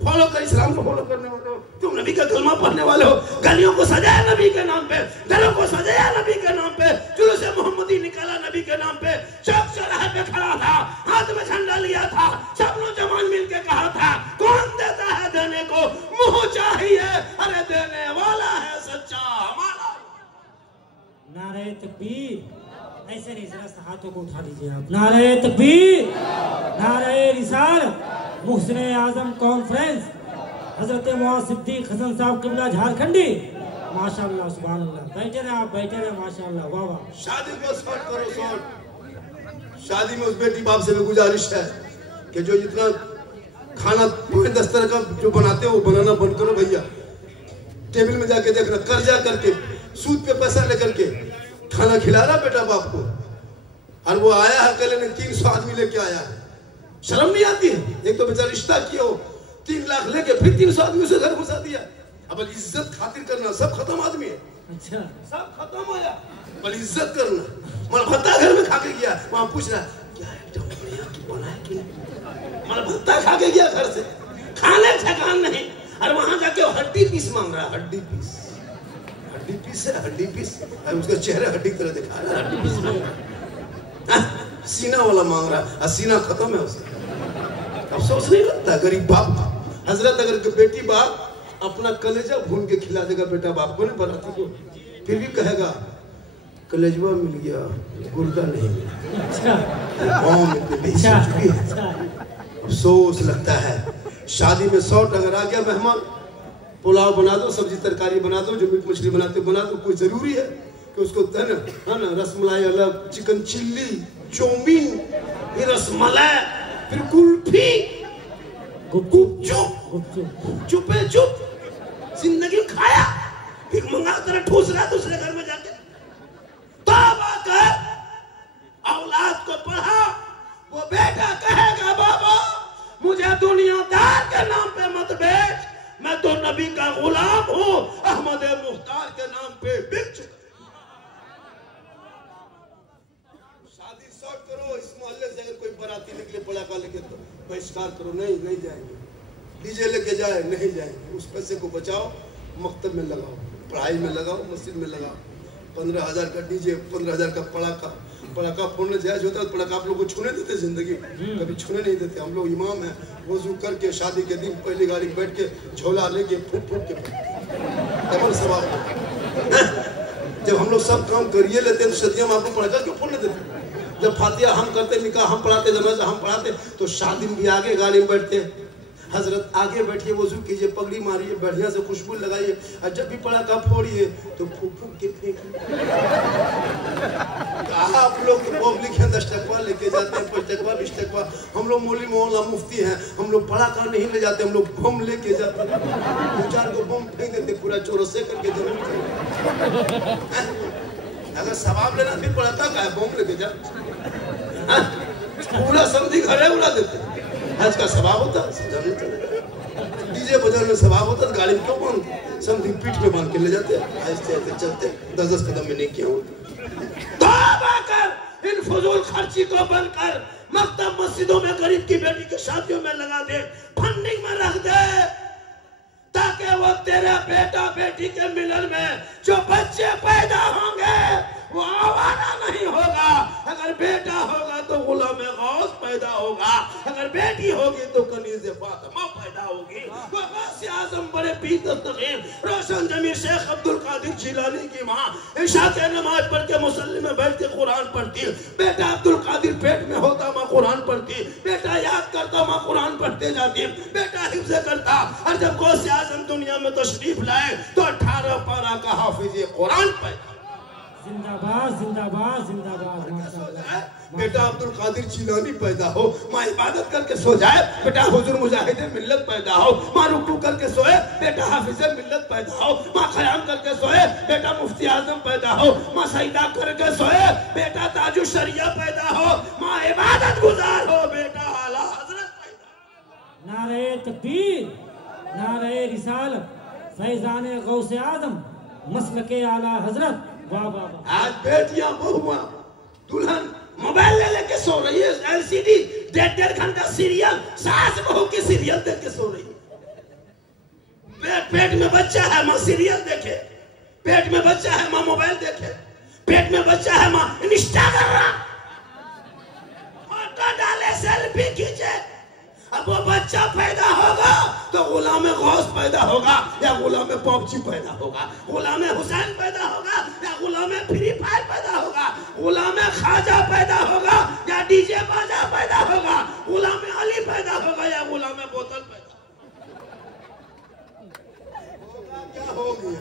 फॉलो कर, इस्लाम को फॉलो करने वाले हो तुम, नबी का कलमा पढ़ने वाले हो, गलियों को सजाया नबी के नाम पे, घरों को सजाया नबी के नाम पे, जुलूस मोहम्मदी निकाला नबी के नाम पे, चौक चौराहे पे खड़ा था, हाथ में झंडा लिया था, सब नौजवान मिलके कहा था कौन देता है देने को, मुंह चाहिए, अरे देने वाला है सच्चा हमारा। नारे तकबीर। ऐसे नहीं, जरा हाथों को उठा लीजिए आप। नारे तकबीर, नारे रिसालत, मुहसिन आजम कॉन्फ्रेंस, हजरत मुआज़ सिद्दीक हसन साहब किबला झारखंडी। माशाअल्लाह, सुभान अल्लाह। बैठे रहे आप, बैठे रहे, माशाअल्लाह, वाह वाह। शादी को शॉर्ट करो, शॉर्ट। शादी में उस बेटी बाप से भी गुजारिश है कि जो जितना खाना पूरे दस्तर का जो बनाते हो वो बनाना बंद करो भैया। टेबल में जाके देखना, कर्जा करके सूद पे पैसा लेकर के खाना खिला रहा बेटा बाप को, और वो आया है अकेले ने 300 आदमी लेके आया है। शर्म नहीं आती है? एक तो बेचारा रिश्ता किया हो, 3 लाख लेके फिर 300 आदमी उसे घर घुसा दिया। अब इज्जत खातिर करना, सब खत्म आदमी है। अच्छा, सब खत्म हो गया, पर इज्जत करना। मल भत्ता घर में खा के गया, वहां पूछ रहा क्या आइटम बना है कि नहीं? मल भत्ता खा के गया घर से, खाने ठिकान नहीं, और वहां जाके हड्डी पीस मांग रहा, हड्डी पीस। हड्डी पीस है, हड्डी पीस। उसका चेहरा हड्डी की तरह दिखा रहा है, हड्डी पीस मांग रहा, सीना वाला मांग रहा, और सीना खत्म है उसका। अफसोस नहीं लगता गरीब बाप का? हजरत अगर बेटी बाप अपना कलेजा भून के खिला देगा बेटा बाप को, नहीं बनाती को, फिर भी कहेगा कलेजवा मिल गया, गुर्दा नहीं मिला। अफसोस लगता है। शादी में 100 अगर आ गया मेहमान, पुलाव बना दो, सब्जी तरकारी बना दो, जो मीट मछली बनाते बना दो। कोई जरूरी है कि उसको है ना रसमलाई अलग, चिकन चिल्ली, चौमीन, फिर रसमलाई, फिर कुल्फी, चुपे चुप जिंदगी खाया, फिर मंगा तरह ठूस रहा दूसरे घर में जाके। तौबा कर, औलाद को पढ़ा, वो बेटा कहेगा बाबा मुझे दुनियादार के नाम पे मत बेच, मैं तो नबी का गुलाम हूँ, अहमद मुख्तार के नाम पे बिक चुका। शादी शॉर्ट करो। इस मोहल्ले से अगर कोई बाराती निकले पटाखा लेके तो बहिष्कार करो, नहीं जाएंगे। डीजे लेके जाए, नहीं जाएंगे। उस पैसे को बचाओ, मकतब में लगाओ, पढ़ाई में लगाओ, मस्जिद में लगाओ। 15,000 का डीजे, 15,000 का पटाखा फोड़ने जायज होता है? पटाखा आप लोग को छूने देते? जिंदगी कभी छूने नहीं देते। हम लोग इमाम हैं, वजू करके शादी के दिन पहली गाड़ी बैठ के झोला लेके फूक के डबल सवाब। जब हम लोग सब काम करिए लेते हैं तो सदिया में आपको पटाखा क्यों फोड़ने देते? जब फातिहा हम करते, निकाह हम पढ़ाते, जनाजा हम पढ़ाते, तो शादी में भी आगे गाड़ी में बैठते। हजरत आगे बैठिए, वजू कीजिए, पगड़ी मारिए, बढ़िया से खुशबू लगाइए, और जब भी पटाखा फोड़िए तो फूक के फेंकिए। आप लोग पब्लिक है, 10 टकवा लेके जाते हैं, 5 टकवा 20 टकवा। हम लोग मौलवी मौलाना मुफ्ती हैं, हम लोग पटाखा नहीं ले जाते, हम लोग बम लेके जाते हैं। 2-4 को बम फेंक देते, पूरा चौरसे करके जमीन। अगर सवाब लेना फिर पटाखा का है, बम लेके जा, पूरा समझी घर है उड़ा देते। आज का सवाब होता है, समझा नहीं चलेगा। डीजे बजाने स्वभाव होता तो गाड़ी में क्यों बांधते, समझी पीठ में बांध के ले जाते, ऐसे ऐसे चलते 10-10 कदम में नहीं किया हूँ। तौबा कर, इन फजूल खर्ची को बंद कर, मकतब मस्जिदों में गरीब की बेटी की शादियों में लगा दे, फंडिंग में रख दे, ताकि वो तेरे बेटा बेटी के मिलन में जो बच्चे पैदा होंगे वो आवारा नहीं होगा। अगर बेटा होगा तो गुलाम गौस पैदा होगा, अगर बेटी होगी तो कनीज़ फातिमा पैदा होगी। वो गौस आज़म बड़े पीर दस्तगीर रोशन जमीर शेख अब्दुल कादिर जिलानी की माँ इशा के नमाज पढ़ के मुसल्ले में बैठ के कुरान पढ़ती, बेटा अब्दुल कादिर पेट में होता माँ कुरान पढ़ती, बेटा याद करता माँ कुरान पढ़ते जाती, बेटा हिफ्ज़ करता। और जब गौस आज़म दुनिया में तशरीफ लाए तो 18 पारा का हाफिज़ कुरान पैदा। जिंदाबाद जिंदाबाद जिंदाबाद। बेटा अब्दुल कादिर जिलानी पैदा हो, माँ इबादत करके सो जाए, बेटा हुजूर मुजाहिद मिल्लत पैदा हो, माँ रुकू करके सोए, बेटा हाफिज मिल्लत पैदा हो, माँ क़याम करके सोए, बेटा मुफ्ती आजम पैदा हो, माँ सईदा करके सोए, बेटा ताजु शरिया पैदा हो, माँ इबादत गुजार हो, बेटा आला हजरत पैदा। नारे तकबीर, नारे रिसालत, फैज़ाने गौसे आज़म, मसलके आला हजरत। वाह वाह वाह। आज बेटियां बहुआ दुल्हन मोबाइल ले लेके सो रही है, एलसीडी 1.5 घंटा सीरियल, सास बहू की सीरियल देख के सो रही है। पेट में बच्चा है माँ सीरियल देखे, पेट में बच्चा है माँ मोबाइल देखे, पेट में बच्चा है माँ इंस्टाग्राम फोटो डाले, सेल्फी खींचे। अब वो बच्चा पैदा होगा तो गुलाम गौस पैदा होगा या गुलाम पॉपची पैदा होगा, गुलाम हुसैन पैदा होगा या गुलाम फ्री फायर पैदा होगा, गुलाम खाजा पैदा होगा या डीजे बाजा पैदा होगा, गुलाम अली पैदा होगा या गुलाम बोतल पैदा होगा। क्या होगी?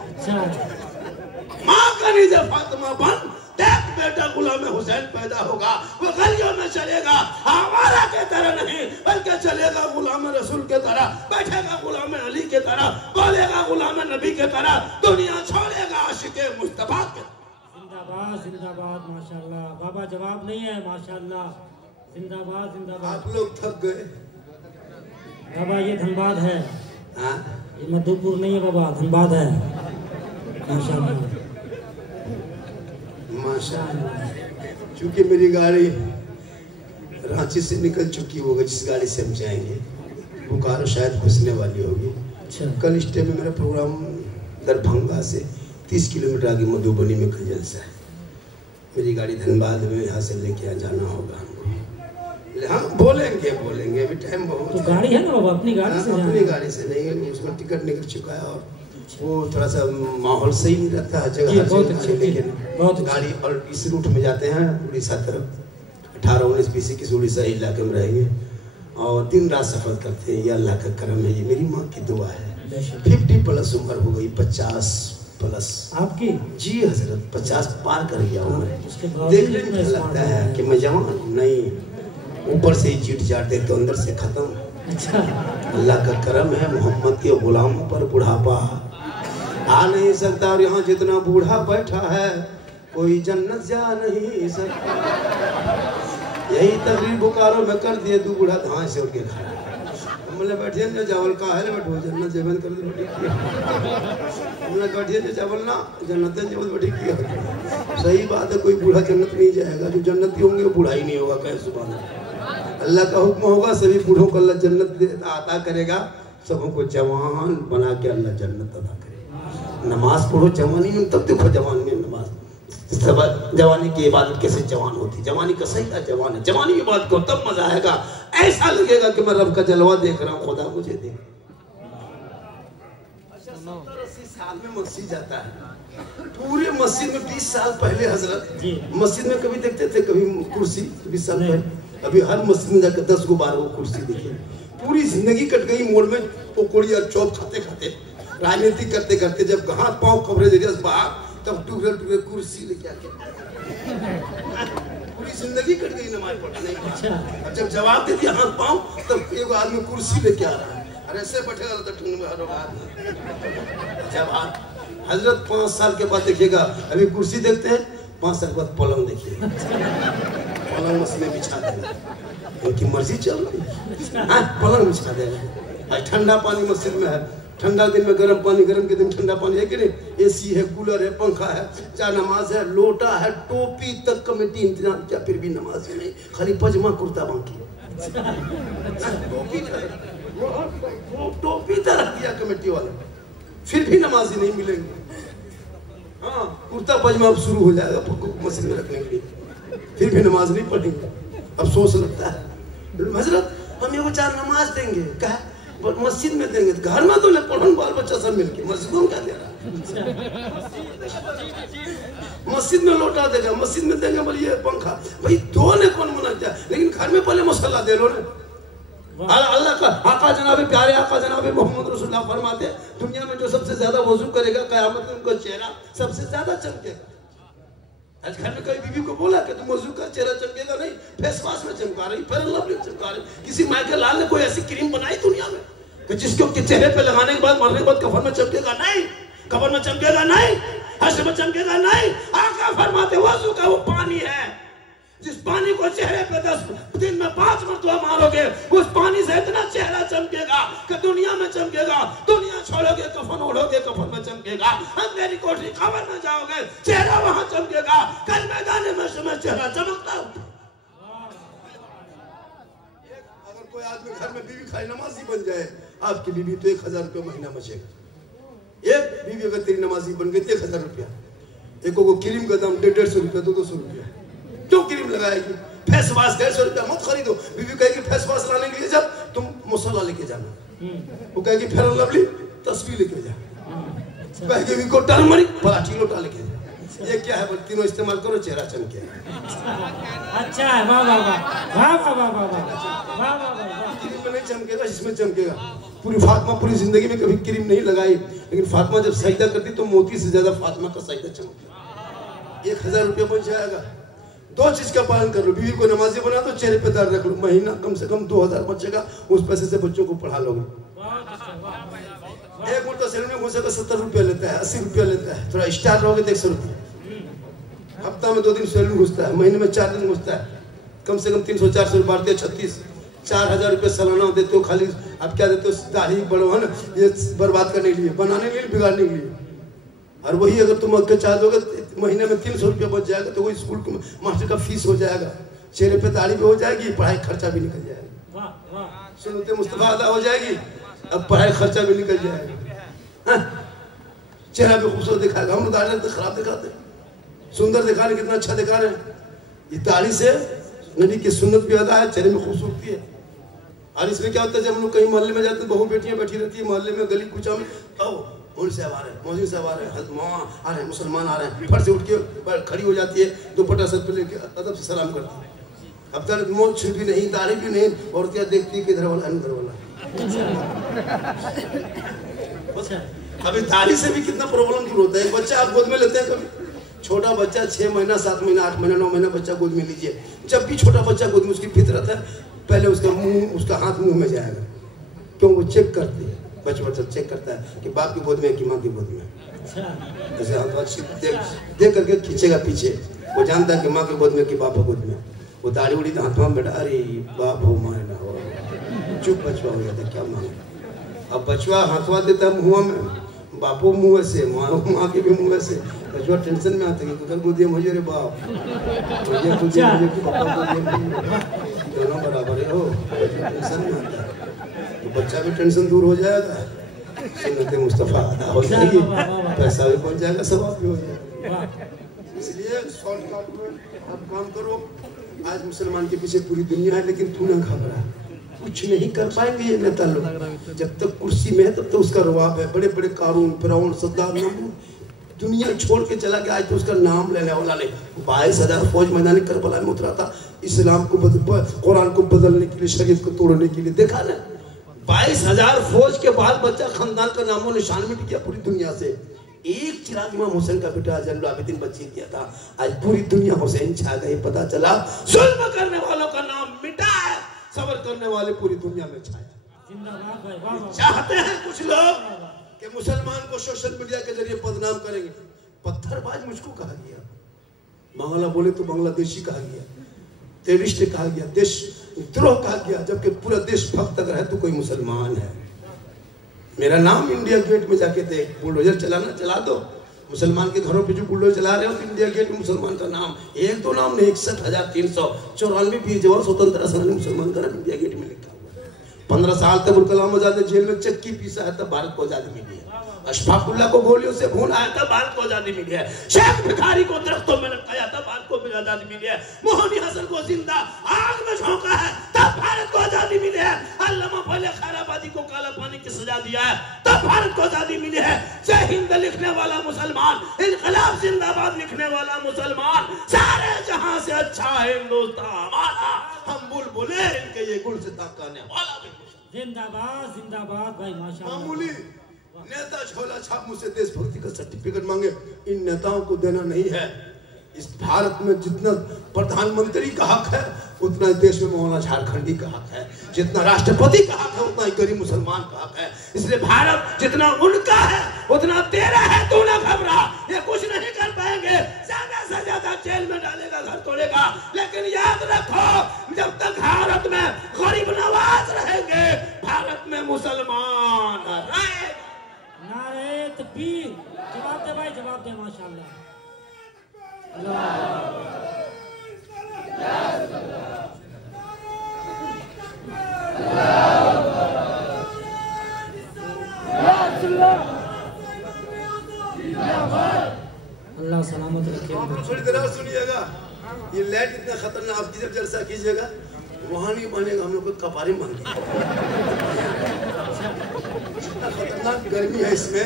माँ कनीज़ फातिमा बन देख, बेटा गुलाम हुसैन पैदा होगा, वो गलियों में चलेगा आवारा के तरह नहीं, बल्कि चलेगा गुलाम रसूल के तरह, बैठेगा गुलाम अली के तरह, बोलेगा गुलाम नबी के तरह, दुनिया छोड़ेगा आशिके मुस्तफा के। जिंदाबाद जिंदाबाद माशाल्लाह। बाबा जवाब नहीं है माशाल्लाह। जिंदाबाद जिंदाबाद। आप लोग थक गए बाबा, ये धनबाद है, हाँ? ये मधुपुर नहीं है बाबा, धनबाद है माशाल्लाह माशाल्लाह। क्योंकि मेरी गाड़ी रांची से निकल चुकी होगी, जिस गाड़ी से हम जाएंगे बोकारो शायद घुसने वाली होगी। अच्छा। कल स्टे में मेरा प्रोग्राम दरभंगा से 30 किलोमीटर आगे मधुबनी में कई जलसा है। मेरी गाड़ी धनबाद में यहाँ से लेके आ जाना होगा हमको। हाँ बोलेंगे बोलेंगे, अभी टाइम बहुत तो गाड़ी है ना बाबा, अपनी गाड़ी से? अपनी गाड़ी से नहीं, उसमें टिकट निकल चुका है और वो थोड़ा सा माहौल सही नहीं रहता है जगह, बहुत अच्छी, लेकिन बहुत गाड़ी और इस रूट में जाते हैं उड़ीसा तरफ, 18, 19, 20, 21 उड़ीसा इलाके में रहेंगे और दिन रात सफर करते हैं। ये अल्लाह का करम है, ये मेरी माँ की दुआ है। 50+ उम्र हो गई, 50+ आपकी? जी हजरत, 50 पार कर गया हूँ मैं। उसके देखने में लगता है कि मैं जवान नहीं, ऊपर से ही चीट चाट देते अंदर से खत्म। अच्छा। अल्लाह का करम है, मोहम्मद के गुलामों पर बुढ़ापा आ नहीं सकता और यहाँ जितना बूढ़ा बैठा है कोई जन्नत जा नहीं सकता। यही तकरीर बोकारो में कर दिए, 2 बूढ़ा धान से उठ के खड़ा, हमने बैठिए ना चावल का है बैठो जन्नत जेबन कर दे, हमने बैठिए ना चावल ना जन्नत जेबन बैठी किया। सही बात है, कोई बूढ़ा जन्नत नहीं जाएगा, जो जन्नती होंगे वो बूढ़ा ही नहीं होगा। कह सुभान अल्लाह। अल्लाह का हुक्म होगा, सभी बूढ़ों को अल्लाह जन्नत अता करेगा, सबों को जवान बना के अल्लाह जन्नत अता करेगा। नमाज पढ़ो जवानी में, तब देखो जवान में नमाज, जवानी की इबादत कैसे जवान होती, जवानी का सही है जवान है, जवानी की इबादत को तब मजा आएगा, ऐसा लगेगा कि मैं रब का जलवा देख रहा हूँ, खुदा मुझे देख। 70-80 साल में मस्जिद जाता है, पूरे मस्जिद में 20 साल पहले हजरत मस्जिद में कभी देखते थे, कभी कुर्सी 20 साल पहले, अभी हर मस्जिद में जाकर 10 को 12 को कुर्सी देखिए। पूरी जिंदगी कट गई मोड़ में पकौड़ी और चौप खाते खाते, राजनीति करते करते, जब हाथ पाँव कवरेज एरिया से बाहर, तब टूरे कुर्सी लेके आके पूरी जिंदगी कट गई नमाज पढ़ने। अच्छा। जब जवाब दे दिया हाथ पाँव, तब एक आदमी कुर्सी लेके आ रहा है, अरे ऐसे बैठेगा तो ठंड में जब हजरत 5 साल के बाद देखिएगा, अभी कुर्सी देखते हैं, 5 साल के बाद पलंग देखिए, पलंग उसमें बिछा देगा, उनकी मर्जी चल रही है, पलंग बिछा देगा। आज ठंडा पानी मस्जिद में है, ठंडा दिन में गर्म पानी, गर्म के दिन ठंडा पानी, है कि नहीं? एसी है, कूलर है, पंखा है, चाहे नमाज है, लोटा है, टोपी तक कमेटी इंतजाम किया, फिर भी नमाज ही नहीं, खाली पजमा कुर्ता बांकी। टोपी तक रख दिया कमेटी वाले, फिर भी नमाजी नहीं मिलेंगे। हाँ, कुर्ता पजमा अब शुरू हो जाएगा मस्जिद में रखने के लिए, फिर भी नमाज नहीं पढ़ेंगे। अफसोस लगता है, हजरत हम ये चार नमाज देंगे, क्या मस्जिद में देंगे, घर में तो नहीं पढ़ो, बाल बच्चा सब मिलके, मस्जिद में क्या दे रहा है? मस्जिद में लौटा देगा, मस्जिद में देंगे बोलिए पंखा, भाई दो ने कौन मना किया, लेकिन घर में पहले मसल्ला दे लो ना। अल्लाह का आका जनाबे प्यारे आका जनाबे मोहम्मद रसूलुल्लाह फरमाते हैं, दुनिया में जो सबसे ज्यादा वजू करेगा कयामत में उनका चेहरा सबसे ज्यादा चमकेगा। आज घर में कई बीवी को बोला कि तुम वजू का चेहरा चमकेगा नहीं, फेस वॉश में चमका रही, फेयर लवली चमका रही। किसी माइकल लाल ने कोई ऐसी क्रीम बनाई दुनिया में कि जिसके चेहरे पे लगाने के बाद मरने के बाद कफन में चमकेगा नहीं, कफन में चमकेगा नहीं, हश्र में चमकेगा नहीं। आका फरमाते वजू का वो पानी है, जिस पानी को चेहरे पे 10 दिन में 5 मरतबा मारोगे, उस पानी से इतना चेहरा चमकेगा कि दुनिया में चमकेगा। दुनिया छोड़ोगे, कफन ओढ़ोगे, कफन में चमकेगा। अंधेरी कोठरी कब्र में जाओगे, चेहरा वहां चमकेगा। कल मैदान में चेहरा चमकता। अगर कोई आदमी घर में बीवी खाली नमाजी बन जाए, आपकी बीवी तो 1000 रुपया महीना बचेगा। एक बीवी अगर तेरी नमाजी बन गई 1000 रुपया, एक को क्रीम का दाम 150 रुपया, 200 रुपया। क्यों क्रीम लगाएगी? फेस वॉश 150 रुपया मत खरीदो। बीवी कहेगी फेस वॉश लाने के लिए जब तुम मसाला लेके जाना, वो कहेगी फेयर लवली तस्वीर लेके जा, कहेगी इनको टर्मरिक पलाटी लोटा लेके जा। ये क्या है? बोल तीनों इस्तेमाल करो, चेहरा चमके। अच्छा है, वाह वाह वाह वाह वाह वाह वाह वाह वाह। क्रीम में नहीं चमकेगा, इसमें चमकेगा। पूरी फातिमा पूरी जिंदगी में कभी क्रीम नहीं लगाई, लेकिन फातिमा जब सजदा करती तो मोती से ज्यादा फातिमा का सजदा चमकता। 1000 रुपया बच जाएगा। 2 चीज का पालन कर लो, बीवी को नमाजी बना दो, चेहरे पे दाग रख लो, महीना कम से कम 2000 बचेगा। उस पैसे से बच्चों को पढ़ा लोगे। एक उल्टा सैलून में घुसेगा 70 रुपया लेता है, 80 रुपया लेता है। थोड़ा स्टार रहोगे तो 100 रुपया। हफ्ता में 2 दिन सैलून घुसता है, महीने में 4 दिन घुसता है, कम से कम 300-400 बांटते 36 4000 रुपये सालाना देते हो। खाली आप क्या देते हो? दाढ़ी बड़ो है ना, ये बर्बाद करने के लिए, बनाने के लिए, बिगाड़ने के लिए। और वही अगर तुम अगर चाह दोगे महीने में 300 रुपया बच जाएगा, तो वही स्कूल मास्टर का फीस हो जाएगा, चेहरे पे दाढ़ी भी हो जाएगी, पढ़ाई खर्चा भी निकल जाएगा, सुन्नते मुस्तफा अदा हो जाएगी, अब पढ़ाई खर्चा भी निकल जाएगा। चेहरा भी खूबसूरत दिखाएगा। हम दाढ़ी तो खराब दिखाते हैं, सुंदर दिखा रहे, कितना अच्छा दिखा रहे हैं। ये दाढ़ी से नबी की सुन्नत भी अदा है, चेहरे में खूबसूरती है। और इसमें क्या होता है, जब हम लोग कहीं मोहल्ले में जाते हैं, बहू बेटियां बैठी रहती है मोहल्ले में, गली कूचा में, मौलवी साहब आ रहे हैं, मौलवी साहब आ रहे हैं, मामा आ रहे हैं, मुसलमान आ रहे हैं, फट से उठ के खड़ी हो जाती है, दुपट्टा सर पे लेके अदब से सलाम करती है। अब तक मोछ भी नहीं, दाढ़ी भी नहीं, और क्या देखती है कि इधर वाला इधर वाला। अभी दाढ़ी से भी कितना प्रॉब्लम दूर होता है। बच्चा आप गोद में लेते हैं कभी? छोटा बच्चा 6 महीना 7 महीना 8 महीना 9 महीना बच्चा गोद में लीजिए। जब भी छोटा बच्चा गोद में, उसकी फितरत है पहले उसका मुंह, उसका हाथ मुंह में जाएगा। क्यों? वो चेक करती है, बच्चा चेक करता है कि बाप की गोद में कि माँ की गोद में। ऐसे हाथ देख करके खींचेगा पीछे, वो जानता है कि माँ की गोद में कि बाप की गोद में। वो दाढ़ी उड़ी तो हाथ में बेटा, अरे बाप हो माँ ना हो, चुप बचवा हो जाता, क्या मांगे। अब बचवा हाथवा देता है मुँह में, बापो मुँह से, माँ के भी मुँह से। बचवा टेंशन में आता है कि उधर गोदिया मुझे, रे बाप दोनों बराबर है हो, टेंशन में आता है। तो बच्चा भी टेंशन दूर हो जाएगा, सुन्नत मुस्तफा अदा हो जाएगी, पैसा भी पहुंच जाएगा, सवाब भी हो जाएगा। इसलिए शॉर्टकट में आप काम करो। आज मुसलमान के पीछे पूरी दुनिया है, लेकिन तू ना घबरा, कुछ नहीं कर पाएंगे ये नेता लोग। जब तक कुर्सी में है तब तक उसका रवाब है। बड़े बड़े कारून, फिरौन, सद्दाम, दुनिया छोड़ के चला गया, आज तो उसका नाम लेने वाला नहीं। 22,000 फौज मैदान करबला में उतरा था, इस्लाम को कुरान को बदलने के लिए, शरीयत को तोड़ने के लिए। देखा ना, 22,000 फौज के बाद बच्चा खानदान का नामो निशान मिट गया पूरी दुनिया से। एक चिराग इमाम हुसैन का बेटा जैनुल आबिदीन बच्ची किया था, आज पूरी दुनिया हुसैन छा गई। पता चला जुल्म करने वालों का नाम मिटा है, सब्र करने वाले पूरी दुनिया में छाया। चाहते हैं कुछ लोग कि मुसलमान को सोशल मीडिया के जरिए बदनाम करेंगे। पत्थरबाज मुझको कहा गया, बांग्ला बोले तो बांग्लादेशी कहा गया, टेररिस्ट कहा गया, देशद्रोह कहा गया, जबकि पूरा देश भक्त अगर है तो कोई मुसलमान है। मेरा नाम इंडिया गेट में जाके देख, बुलडोजर चलाना चला दो, मुसलमान के घरों पे जो बुलडोजर चला रहे हो तो इंडिया गेट में मुसलमान का नाम, एक दो नाम नहीं, 61,394 वीर जवान स्वतंत्रता सेनानी मुसलमान का नाम इंडिया गेट में लिखा हुआ है। 15 साल तक अब्दुल कलाम आजाद ने जेल में चक्की पीसा है, तब भारत को आजादी मिली है। अशफाकुल्लाह को गोलियों से खून आया था, भारत को आजादी मिली है। शेख भिखारी को दरख्तों में लटकाया था, भारत को आजादी मिली है। मोहनी हसन को जिंदा आग में झोंका है, तब भारत को आजादी मिली है। अल्लामा फले खैराबादी को काला पानी की सजा दिया है, तब भारत को आजादी मिली है। जय हिंद लिखने वाला मुसलमान, इनकलाब जिंदाबाद लिखने वाला मुसलमान, सारे जहां से अच्छा हिंदुस्तान हमारा, हम बुलबुले इनके ये गुलसिता करने वाला भी जिंदाबाद जिंदाबाद भाई माशाल्लाह। मामूली नेता झोला छाप मुझसे देशभक्ति का सर्टिफिकेट मांगे, इन नेताओं को देना नहीं है। इस भारत में जितना प्रधानमंत्री का हक है उतना इस देश में मौलाना झारखंडी का हक है, जितना राष्ट्रपति का हक है उतना ही गरीब मुसलमान का हक है। इसलिए भारत जितना उनका है उतना तेरा है, तू ना घबरा, ये कुछ नहीं कर पाएंगे, ज्यादा से ज्यादा जेल में डालेगा, घर तोड़ेगा, लेकिन याद रखो जब तक भारत में गरीब नवाज रहेंगे भारत में मुसलमान रहेगा। नारे तकबीर, जवाब दे भाई, जवाब दे माशाल्लाह। अल्लाह सलामत रखे। थोड़ी देर और सुनिएगा, ये लाइट इतना खतरनाक, आप जब जलसा कीजिएगा वहां नहीं मानेगा, हम लोग को कपारी मांगे। खतरनाक गर्मी है इसमें,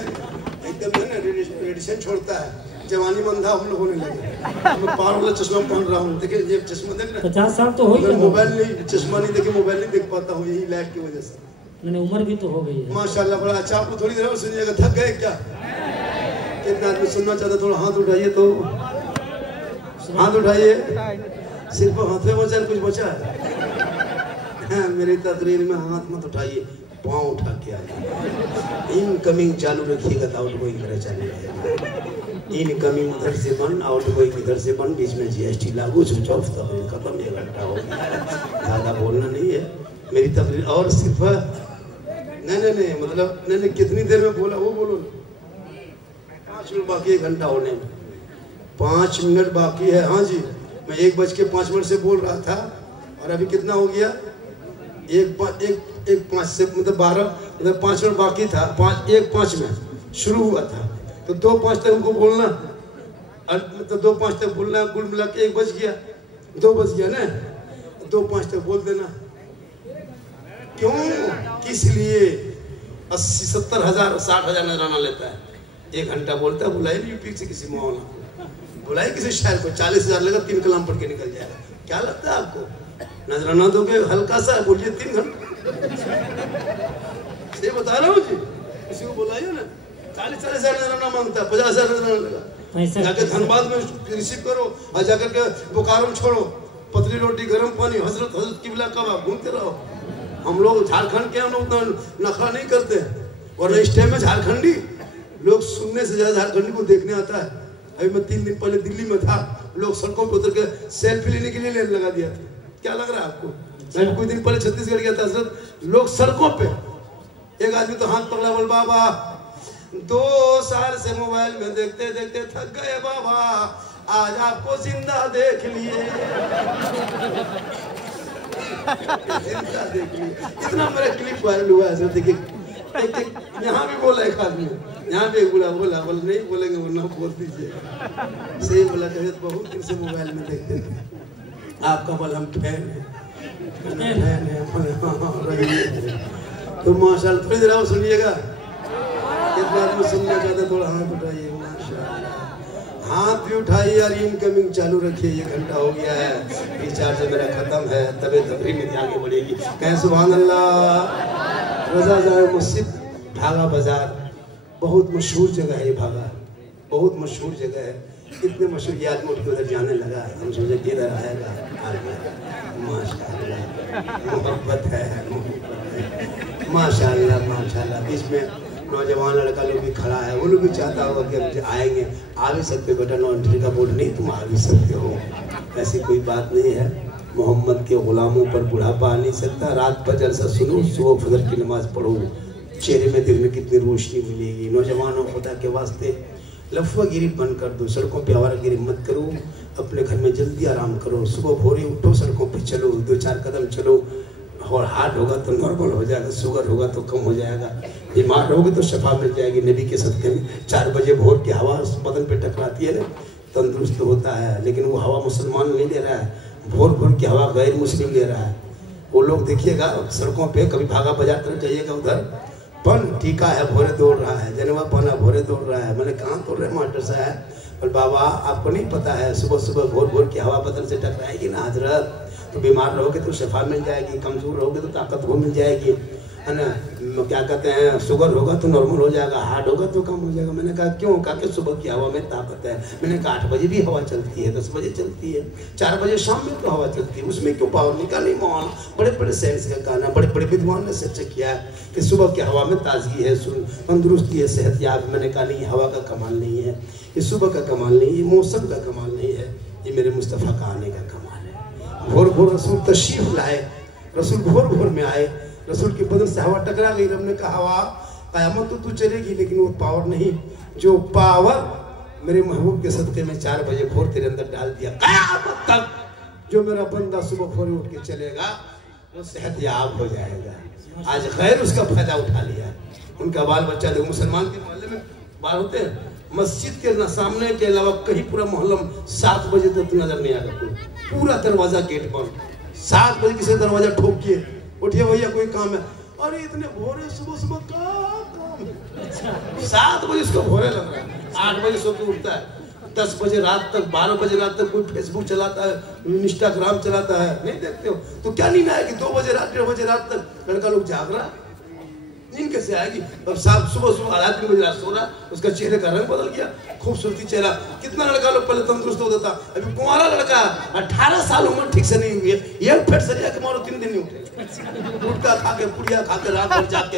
एकदम है ना रेडिएशन छोड़ता है, जवानी मंदा हम लोग होने लगे। मैं पार वाला चश्मा पहन रहा हूँ, देखिए ये चश्मा देख ना, 50 साल तो हो गए, मोबाइल नहीं, चश्मा नहीं देखे, मोबाइल नहीं देख पाता हूँ, यही लाइट की वजह से। मैंने उम्र भी तो हो गई है माशाल्लाह, बड़ा अच्छा। आपको थोड़ी देर और सुनिएगा, थक गए क्या? कितना आदमी सुनना चाहता, थोड़ा हाथ उठाइए, तो हाथ उठाइए, सिर्फ हाथ में बचा, कुछ बचा है? मेरी तकरीर में हाथ मत उठाइए, पाँव उठा के आइए। इनकमिंग चालू रखिएगा तो आउटगोइंग मेरा चालू रहेगा। इनकमिंग उधर से बंद, आउटगोइंग इधर से बंद, बीच में जीएसटी लागू, स्विच ऑफ, तकरीर खत्म, 1 घंटा हो गया। ज़्यादा बोलना नहीं है मेरी तकरीर, और सिर्फ नहीं मतलब नहीं, कितनी देर में बोला वो बोलो, 5 मिनट बाकी, 1 घंटा होने में 5 मिनट बाकी है। हाँ जी, मैं 1:05 से बोल रहा था और अभी कितना हो गया? 1:05 से मतलब 12, मतलब 5 मिनट बाकी था। 1:05 में शुरू हुआ था, तो 2:05 तक हमको बोलना, मतलब 2:05 तक बोलना, कुल मिला के 1 बज गया, 2 बज गया ना, 2:05 तक बोल देना। क्यों, किस लिए? 80, 70 हजार, 60 हजार नजराना लेता है, 1 घंटा बोलता है। बुलाइए यूपी से किसी मौलाना, बुलाइए किसी शहर को, 40 हजार लेगा, 3 कलाम पढ़ के निकल जाएगा। क्या लगता है आपको? नजराना दोगे हल्का सा, बोलिए 3 घंटे, ये बता रहा हूँ जी, किसी को बुलाइए ना, 40 हजार नजराना मांगता है, 50 हजार नजराना लेगा। जाके धनबाद में रिसीव करो और जाकर के बोकारो में छोड़ो, पतली रोटी गर्म पानी, हजरत किबला कबाब, घूमते रहो। हम लोग झारखंड के, हम लोग तो नखरा नहीं करते हैं, और इस टाइम में झारखंडी लोग सुनने से ज्यादा झारखंडी को देखने आता है। अभी मैं 3 दिन पहले दिल्ली में था, लोग सड़कों पर उतर के सेल्फी लेने के लिए लेन लगा दिया था। क्या लग रहा है आपको? मैं कुछ दिन पहले छत्तीसगढ़ गया था, हजरत, लोग सड़कों पे, एक आदमी तो हाथ पकड़ा, बोल बाबा 2 साल से मोबाइल में देखते देखते थक गए बाबा, आज आपको जिंदा देख लिए। जिंदा देख लिए, इतना मेरा क्लिप वायरल हुआ है। देखिए यहाँ भी बोला एक आदमी, यहाँ भी बोला नहीं बोलेंगे वरना बोल दीजिए, सही बोला। बहुत दिन से मोबाइल में देखते थे, आपका बल हम फैन है, तो माशाल्लाह। थोड़ी देर और सुनिएगा, कितना आदमी सुनना चाहता, थोड़ा हाथ उठाइए, माशाल्लाह, हाथ भी उठाइए और इनकमिंग चालू रखिए। 1 घंटा हो गया है, रिचार्ज मेरा खत्म है, तबे तकरीर में आगे बढ़ेगी। कहें सुभान अल्लाह। रजा जाए मस्जिद, भागा बाजार, बहुत मशहूर जगह है ये, भागा बहुत मशहूर जगह है, इतने मशहूर, ये आदमी उठ के उधर जाने लगा, हम सोचे कि इधर आएगा, आ गया। माशाल्लाह, मोहब्बत है, माशाल्लाह माशाल्लाह। बीच में नौजवान लड़का लोग भी खड़ा है, वो लोग भी चाहता होगा कि हम आएंगे, आ भी सकते, बेटा नो एंट्री का बोर्ड नहीं, तुम आ भी सकते हो, ऐसी कोई बात नहीं है। मोहम्मद के गुलामों पर बुढ़ापा आ नहीं सकता। रात पर जलसा सुनो, सुबह फजर की नमाज पढ़ो, चेहरे में दिल में कितनी रोशनी मिलेगी। नौजवानों, खुदा के वास्ते लफवागिरी बंद कर दो, सड़कों पे आवारागिरी मत करो, अपने घर में जल्दी आराम करो, सुबह भोरे उठो, सड़कों पे चलो, 2-4 कदम चलो, और हार्ट होगा तो नॉर्मल हो जाएगा, शुगर होगा तो कम हो जाएगा, बीमार होगे तो शफा मिल जाएगी। नबी के सदक़े में 4 बजे भोर की हवा बदन पे टकराती है ना, तंदुरुस्त होता है। लेकिन वो हवा मुसलमान नहीं ले रहा है, भोर भोर की हवा गैर मुस्लिम ले रहा है। वो लोग देखिएगा सड़कों पे, कभी भागा बाजार तरफ जाइएगा, उधर पन टीका है भोरे दौड़ रहा है, जनवा पना भोरे दौड़ रहा है। मैंने कहाँ दौड़ रहे मास्टर साहब? और बाबा आपको नहीं पता है, सुबह सुबह भोर भोर की हवा बदन से टकराएगी ना हजरत, तो बीमार रहोगे तो शफा मिल जाएगी, कमजोर रहोगे तो ताकत वो मिल जाएगी, है ना। क्या कहते हैं, शुगर होगा तो नॉर्मल हो जाएगा, हार्ट होगा तो कम हो जाएगा। मैंने कहा क्यों? कहा कि सुबह की हवा में ताकत है। मैंने कहा 8 बजे भी हवा चलती है, 10 बजे चलती है, 4 बजे शाम में तो हवा चलती है, उसमें क्यों पावर निकाली? मौलाना बड़े बड़े साइंस का कहना, बड़े बड़े विद्वान ने सच किया है कि सुबह की हवा में ताजगी है, तंदुरुस्ती है, सेहत याब। मैंने कहा नहीं, हवा का कमाल नहीं है, ये सुबह का कमाल नहीं, ये मौसम का कमाल नहीं है, ये मेरे मुस्तफ़ा का आने का कमाल है। भोर भोर रसूल तशरीफ लाए, रसूल भोर भोर में आए, रसूल के बदन से हवा टकरा गई। रब ने कहा हवा क़यामत तो तू चलेगी, लेकिन वो पावर नहीं, जो पावर मेरे महबूब के सदक़े में 4 बजे भोर तेरे अंदर डाल दिया, क़यामत तक जो मेरा बंदा सुबह भोर उठ के चलेगा वो सेहत याब हो जाएगा। आज खैर उसका फायदा उठा लिया, उनका बाल बच्चा देखो। मुसलमान के मोहल्ले में बाल होते हैं, मस्जिद के न सामने के अलावा कहीं पूरा मोहल्ला 7 बजे तक तो नजर नहीं आएगा कोई, पूरा दरवाजा गेट बंद। 7 बजे किसी दरवाजा ठोक के उठिए भैया कोई काम है, अरे इतने भोरे सुबह सुबह का काम है। 7 बजे इसको भोरे लग रहा है, 8 बजे सो के उठता है, 10 बजे रात तक, 12 बजे रात तक कोई फेसबुक चलाता है, इंस्टाग्राम चलाता है, नहीं देखते हो तो क्या नींद आएगी? 2 बजे रात, 1:30 बजे रात तक लड़का लोग जाग रहा है, नींद कैसे आएगी? अब साहब सुबह सुबह 3 बजे रात सो रहा, उसका चेहरे का रंग बदल गया, खूबसूरती चेहरा। कितना लड़का लोग पहले तंदुरुस्त होता था, अभी कुंवारा लड़का 18 साल उम्र ठीक से नहीं हुई है, ये फेट सरिया के मारो 3 दिन नहीं उठे, गुटखा खा के, पुड़िया खा के, रात भर जाके।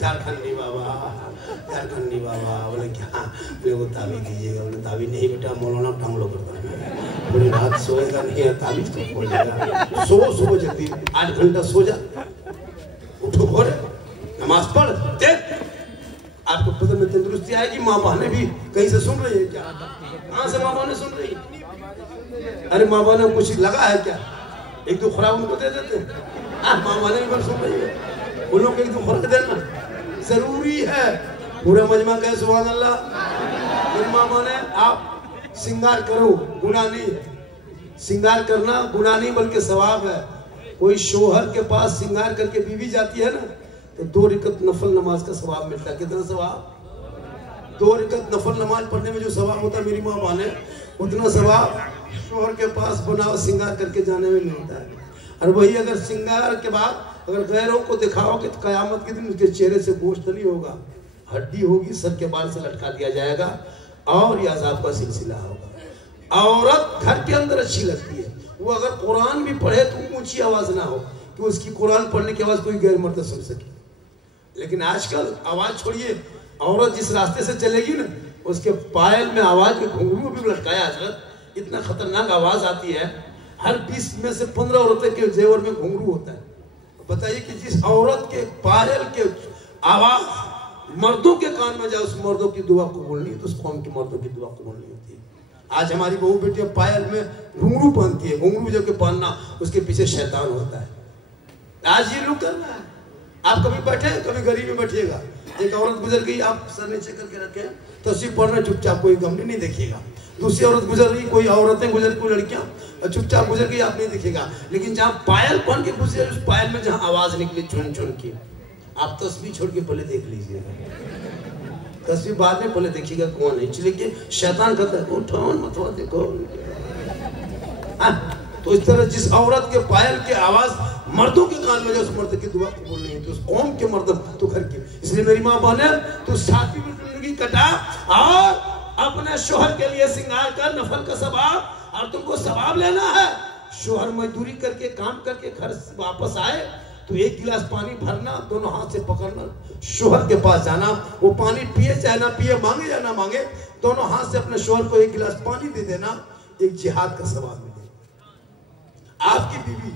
झारखंडी बाबा, झारखंडी बाबा बोले क्या, मेरे को ताबीज दीजिएगा। बोले ताबीज नहीं बेटा, मौलाना टांगलो करता है, पूरी रात सोएगा नहीं, ताबीज तो खोल जाएगा। सुबह जल्दी 8 घंटा सो जा, उठो भोरे, नमाज पढ़, देख आपको बदन में तंदुरुस्ती आएगी। माँ बहने भी कहीं से सुन रही है क्या? कहाँ से माँ बहने सुन रही? अरे माँ बहने कुछ लगा है क्या? 1-2 खुराक उनको दे देते हैं। माँ बहने भी सुन रही है, उन लोग 1-2 खुराक देना जरूरी है। पूरा मजमा कहे सुभान अल्लाह। मेरी माँ बहने आप श्रृंगार करो, गुनाह नहीं, श्रृंगार करना गुनाह नहीं बल्कि सवाब है। कोई शोहर के पास श्रृंगार करके बीवी जाती है ना, तो 2 रकअत नफल नमाज का सवाब मिलता है। कितना सवाब? 2 रकअत नफल नमाज पढ़ने में जो सवाब होता है मेरी माँ बहने, उतना सवाब शोहर के पास बनाओ श्रृंगार करके जाने में मिलता है। और वही अगर श्रृंगार के बाद अगर गैरों को दिखाओगे तो कयामत के दिन उसके चेहरे से गोश्त नहीं होगा, हड्डी होगी, सर के बाल से लटका दिया जाएगा और ये अज़ाब का सिलसिला होगा। औरत घर के अंदर अच्छी लगती है, वो अगर कुरान भी पढ़े तो ऊंची आवाज ना हो कि उसकी कुरान पढ़ने की आवाज कोई गैर मर्द सुन सके। लेकिन आजकल आवाज छोड़िए, औरत जिस रास्ते से चलेगी ना, उसके पायल में आवाज के घुंघरू भी लटकाया हजरत, इतना खतरनाक आवाज आती है। हर 20 में से 15 औरतें के जेवर में घुंघरू होता है। बताइए कि जिस औरत के पायल के आवाज मर्दों के कान में जाए, उस मर्दों की दुआ कबूल नहीं, तो उस कौम के मर्दों की दुआ कबूल नहीं होती। आज हमारी बहू बेटियां पायल में घुंघरू पहनती है, घुंघरू जब के पहनना उसके पीछे शैतान होता है। आज ये लोग करना है। आप कभी बैठे, कभी गरीब में बैठिएगा, एक औरत गुजर गई, आप सर नीचे करके रखे तस्वीर पढ़ रहे चुपचाप, कोई गम नहीं देखिएगा। दूसरी औरत गुजर रही, कोई औरतें गुजर, कोई लड़कियां चुपचाप गुजर गई, आप नहीं दिखेगा। लेकिन जहाँ पायल पहन के गुजरे, उस पायल में जहाँ आवाज निकली चुन चुन की, आप तस्वीर छोड़ के पहले देख लीजिएगा। तस्वीर बाद में पहले देखिएगा कौन है, इसलिए कि शैतान कहता है उठो मत देखो। तो इस तरह जिस औरत के पायल के आवाज मर्दों के कान में जाए, उस मर्द की दुआ कबूल नहीं होती, उस कौम के मर्द तो घर के। इसलिए मेरी माँ बहने, तो साथी में जिंदगी कटा और अपने शोहर के लिए श्रृंगार कर, नफल का सवाब, और तुमको सवाब लेना है। शोहर मजदूरी करके काम करके घर वापस आए तो 1 गिलास पानी भरना, दोनों हाथ से पकड़ना, शोहर के पास जाना, वो पानी पिए चाहे ना पिए, मांगे या ना मांगे, दोनों हाथ से अपने शोहर को 1 गिलास पानी दे देना, एक जिहाद का सवाब मिलेगा। आपकी बीवी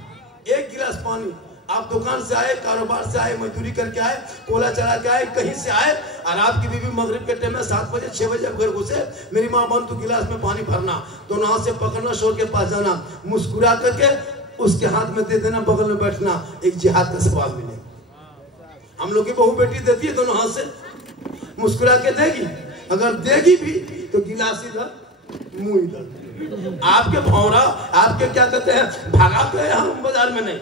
1 गिलास पानी आप दुकान से आए, कारोबार से आए, मजदूरी करके आए, कोला चला के आए, कहीं से आए, और आपकी बीवी मगरिब के टाइम में 7 बजे 6 बजे घर घुसे, मेरी माँ बन तू गिलास में पानी भरना, दोनों हाथ से पकड़ना, शोर के पास जाना, मुस्कुरा करके उसके हाथ में दे देना, बगल में बैठना, एक जिहाद का सवाब मिलेगा। हम लोग की बहू बेटी देती है दोनों हाथ से, मुस्कुरा के देगी, अगर देगी भी तो गिलास इधर, मुंह इधर। आपके भौरा, आपके क्या कहते हैं, भागा के हम बाजार में नहीं,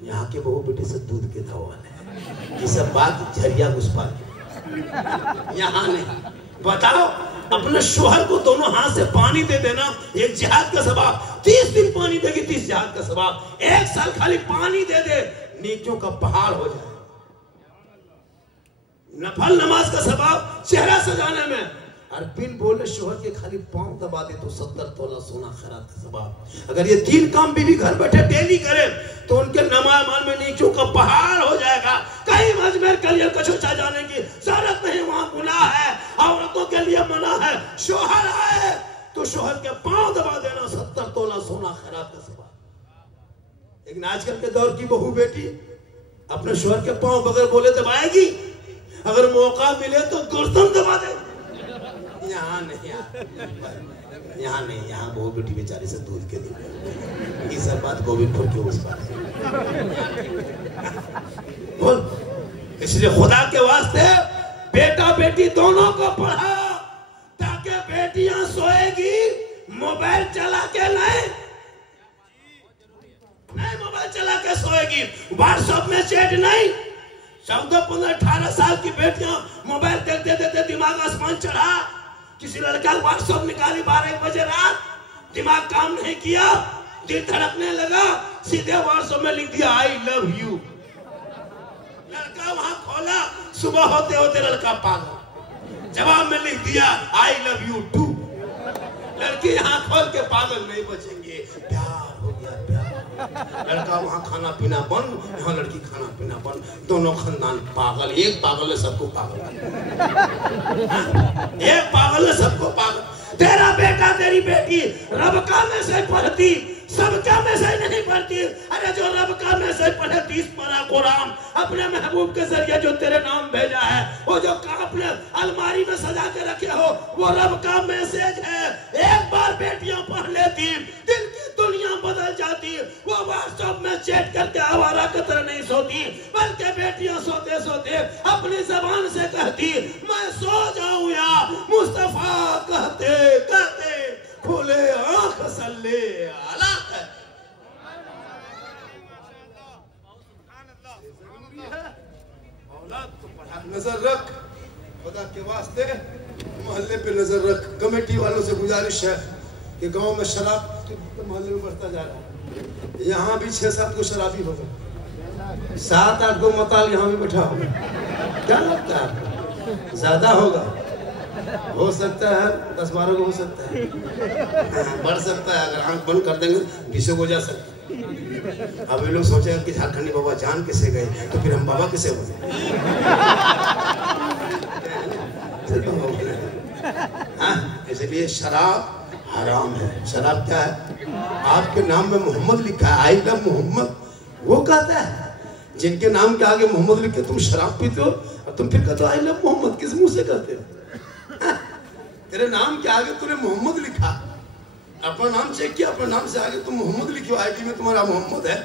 यहाँ के बहू बेटे से दूध के धवाल है। ये सब बात झरिया घुसपा के यहाँ नहीं। बताओ, अपने शोहर को दोनों हाथ से पानी दे देना, एक जिहाद का सवाब। 30 दिन पानी देगी, 30 जिहाद का सवाब। 1 साल खाली पानी दे दे, नेकियों का पहाड़ हो जाए। नफल नमाज का सवाब चेहरा सजाने में, और बिन बोले शोहर के खाली पांव दबा दे तो 70 तोला सोना खैरात का सवाब। अगर ये 3 काम बीवी घर बैठे डेली करे तो उनके नमाज मान में नेकियों का पहाड़ हो जाएगा। कहीं अजमेर के लिए कछुचा जाने की जरूरत नहीं, वहां गुनाह है, औरतों के लिए मना है। शोहर आए तो शोहर के पांव दबा देना, 70 तोला सोना खैरात का सवाब। लेकिन आजकल के दौर की बहू बेटी अपने शोहर के पांव बगैर बोले दबाएगी, अगर मौका मिले तो गर्दन दबा दे। यहाँ नहीं, यहाँ नहीं, यहाँ बहू बेटी बेचारी से दूध के दूध। ये सब बात गोविंदपुर के उस पर बोल। इसलिए खुदा के वास्ते बेटा बेटी दोनों को पढ़ा, ताकि बेटियां सोएगी मोबाइल चला के नहीं मोबाइल चला के सोएगी, व्हाट्सएप में चैट नहीं। 14, 15, 18 साल की बेटियां मोबाइल देखते देखते दिमाग आसमान चढ़ा। किसी लड़का व्हाट्सएप निकाली 12 बजे रात, दिमाग काम नहीं किया, दिल धड़कने लगा, सीधे व्हाट्सएप में लिख दिया आई लव यू। लड़का वहां खोला, सुबह होते होते लड़का पागल, जवाब में लिख दिया आई लव यू टू। लड़की यहाँ खोल के पागल नहीं बचेंगे। प्यार हो गया, प्यार। लड़का वहां खाना पीना बंद, यहाँ लड़की खाना पीना बंद, दोनों खानदान पागल। एक पागल है सबको पागल, एक पागल है सबको पागल। तेरा बेटा तेरी बेटी रब का मैसेज पढ़ती, सबका मैसेज नहीं पढ़ती। अरे जो रब का मैसेज पढ़े 30 पारा कुरान अपने महबूब के जरिए जो तेरे नाम भेजा है, वो जो अपने अलमारी में सजा के रखे हो, वो रब का मैसेज है। एक बार बेटियां पढ़ लेती, दिल की दुनिया बदल जाती। वो व्हाट्सएप में चैट करके आवारा की तरह नहीं सोती, बल्कि बेटियां सोते सोते अपनी जबान से कहती मैं सो जाऊं या मुस्तफा कहते कहते खोले आंख सल्ले आला। नजर रख, खुदा के वास्ते मोहल्ले पे नजर रख। कमेटी वालों से गुजारिश है कि गांव में शराब तो मोहल्ले में बढ़ता जा रहा है। यहाँ भी 6-7 को शराबी होगा, 7-8 को मताल यहाँ भी बैठा होगा। क्या लगता है आपको ज्यादा होगा? हो सकता है 10-12 को हो सकता है, बढ़ सकता है। अगर आंख बंद कर देंगे 20 को जा सकता है। अब ये लोग सोचेंगे कि झारखंडी बाबा जान कैसे गए, तो फिर हम बाबा कैसे हो गए? इसलिए शराब हराम है। शराब क्या है? आपके नाम में मोहम्मद लिखा है, आई लव मोहम्मद। वो कहता है जिनके नाम के आगे मोहम्मद लिख के तुम शराब पीते हो और तुम फिर कहते हो आई लव मोहम्मद। किस मुंह से कहते हो? तेरे नाम के आगे तूने मोहम्मद लिखा, अपना नाम चेक किया, अपने नाम से आगे तुम मोहम्मद लिखी हो, आईडी में तुम्हारा मोहम्मद है,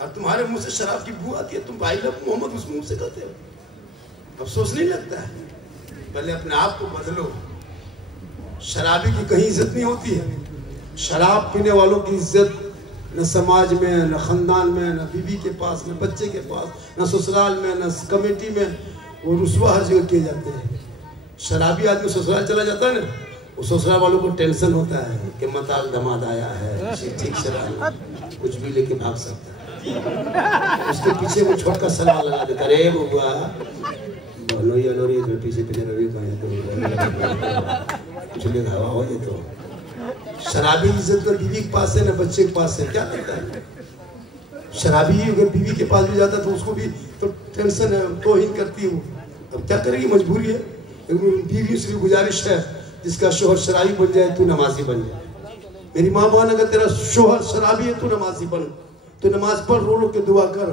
और तुम्हारे मुंह से शराब की बू आती है, तुम आई लव मोहम्मद उस मुंह से कहते हो। अफसोस नहीं लगता है? पहले अपने आप को बदलो। शराबी की कहीं इज्जत नहीं होती है। शराब पीने वालों की इज्जत न समाज में, न खानदान में, न बीवी के पास, न बच्चे के पास, न ससुराल में, न कमेटी में, वो रुसवा हर जगह किए जाते हैं। शराबी आदमी ससुराल चला जाता है ना, वो ससुराल वालों को टेंशन होता है कि मताल दमाद आया है, ठीक से रहना, कुछ भी लेके भाग सकता है। उसके पीछे वो छोटा सलाह लगा देता, अरे बुआ लोरी लोरी पीछे पीछे रवि का हवा हो ये तो। शराबी इज्जत कर बीवी के पास है ना बच्चे के पास है, क्या करता है? शराबी अगर बीवी के पास भी जाता तो उसको भी तो टेंशन है, तौहीन करती है वो। अब क्या करेगी, मजबूरी है। बीवी से भी गुजारिश है जिसका शोहर शराबी बन जाए तू नमाजी बन जाए। मेरी माँ बहन, अगर तेरा शोहर शराबी है तू नमाजी बन, तो नमाज पढ़, रो रो के दुआ कर।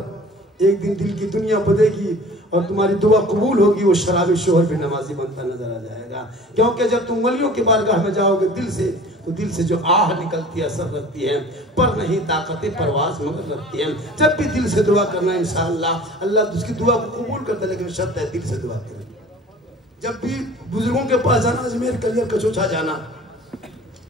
एक दिन दिल की दुनिया बदलेगी और तुम्हारी दुआ कबूल होगी। वो शराबी शोहर भी नमाजी बनता नजर आ जाएगा, क्योंकि जब तुम वलियों के बारगाह में जाओगे दिल से, तो दिल से जो आह निकलती है असर रखती है, पर नहीं ताकत परवाज मगर रखती है। जब भी दिल से दुआ करना इंशाअल्लाह अल्लाह उसकी दुआ को कबूल करता है, लेकिन शर्त है दिल से दुआ करें। जब भी बुजुर्गों के पास जाना, अजमेर कलियर कचौचा जाना,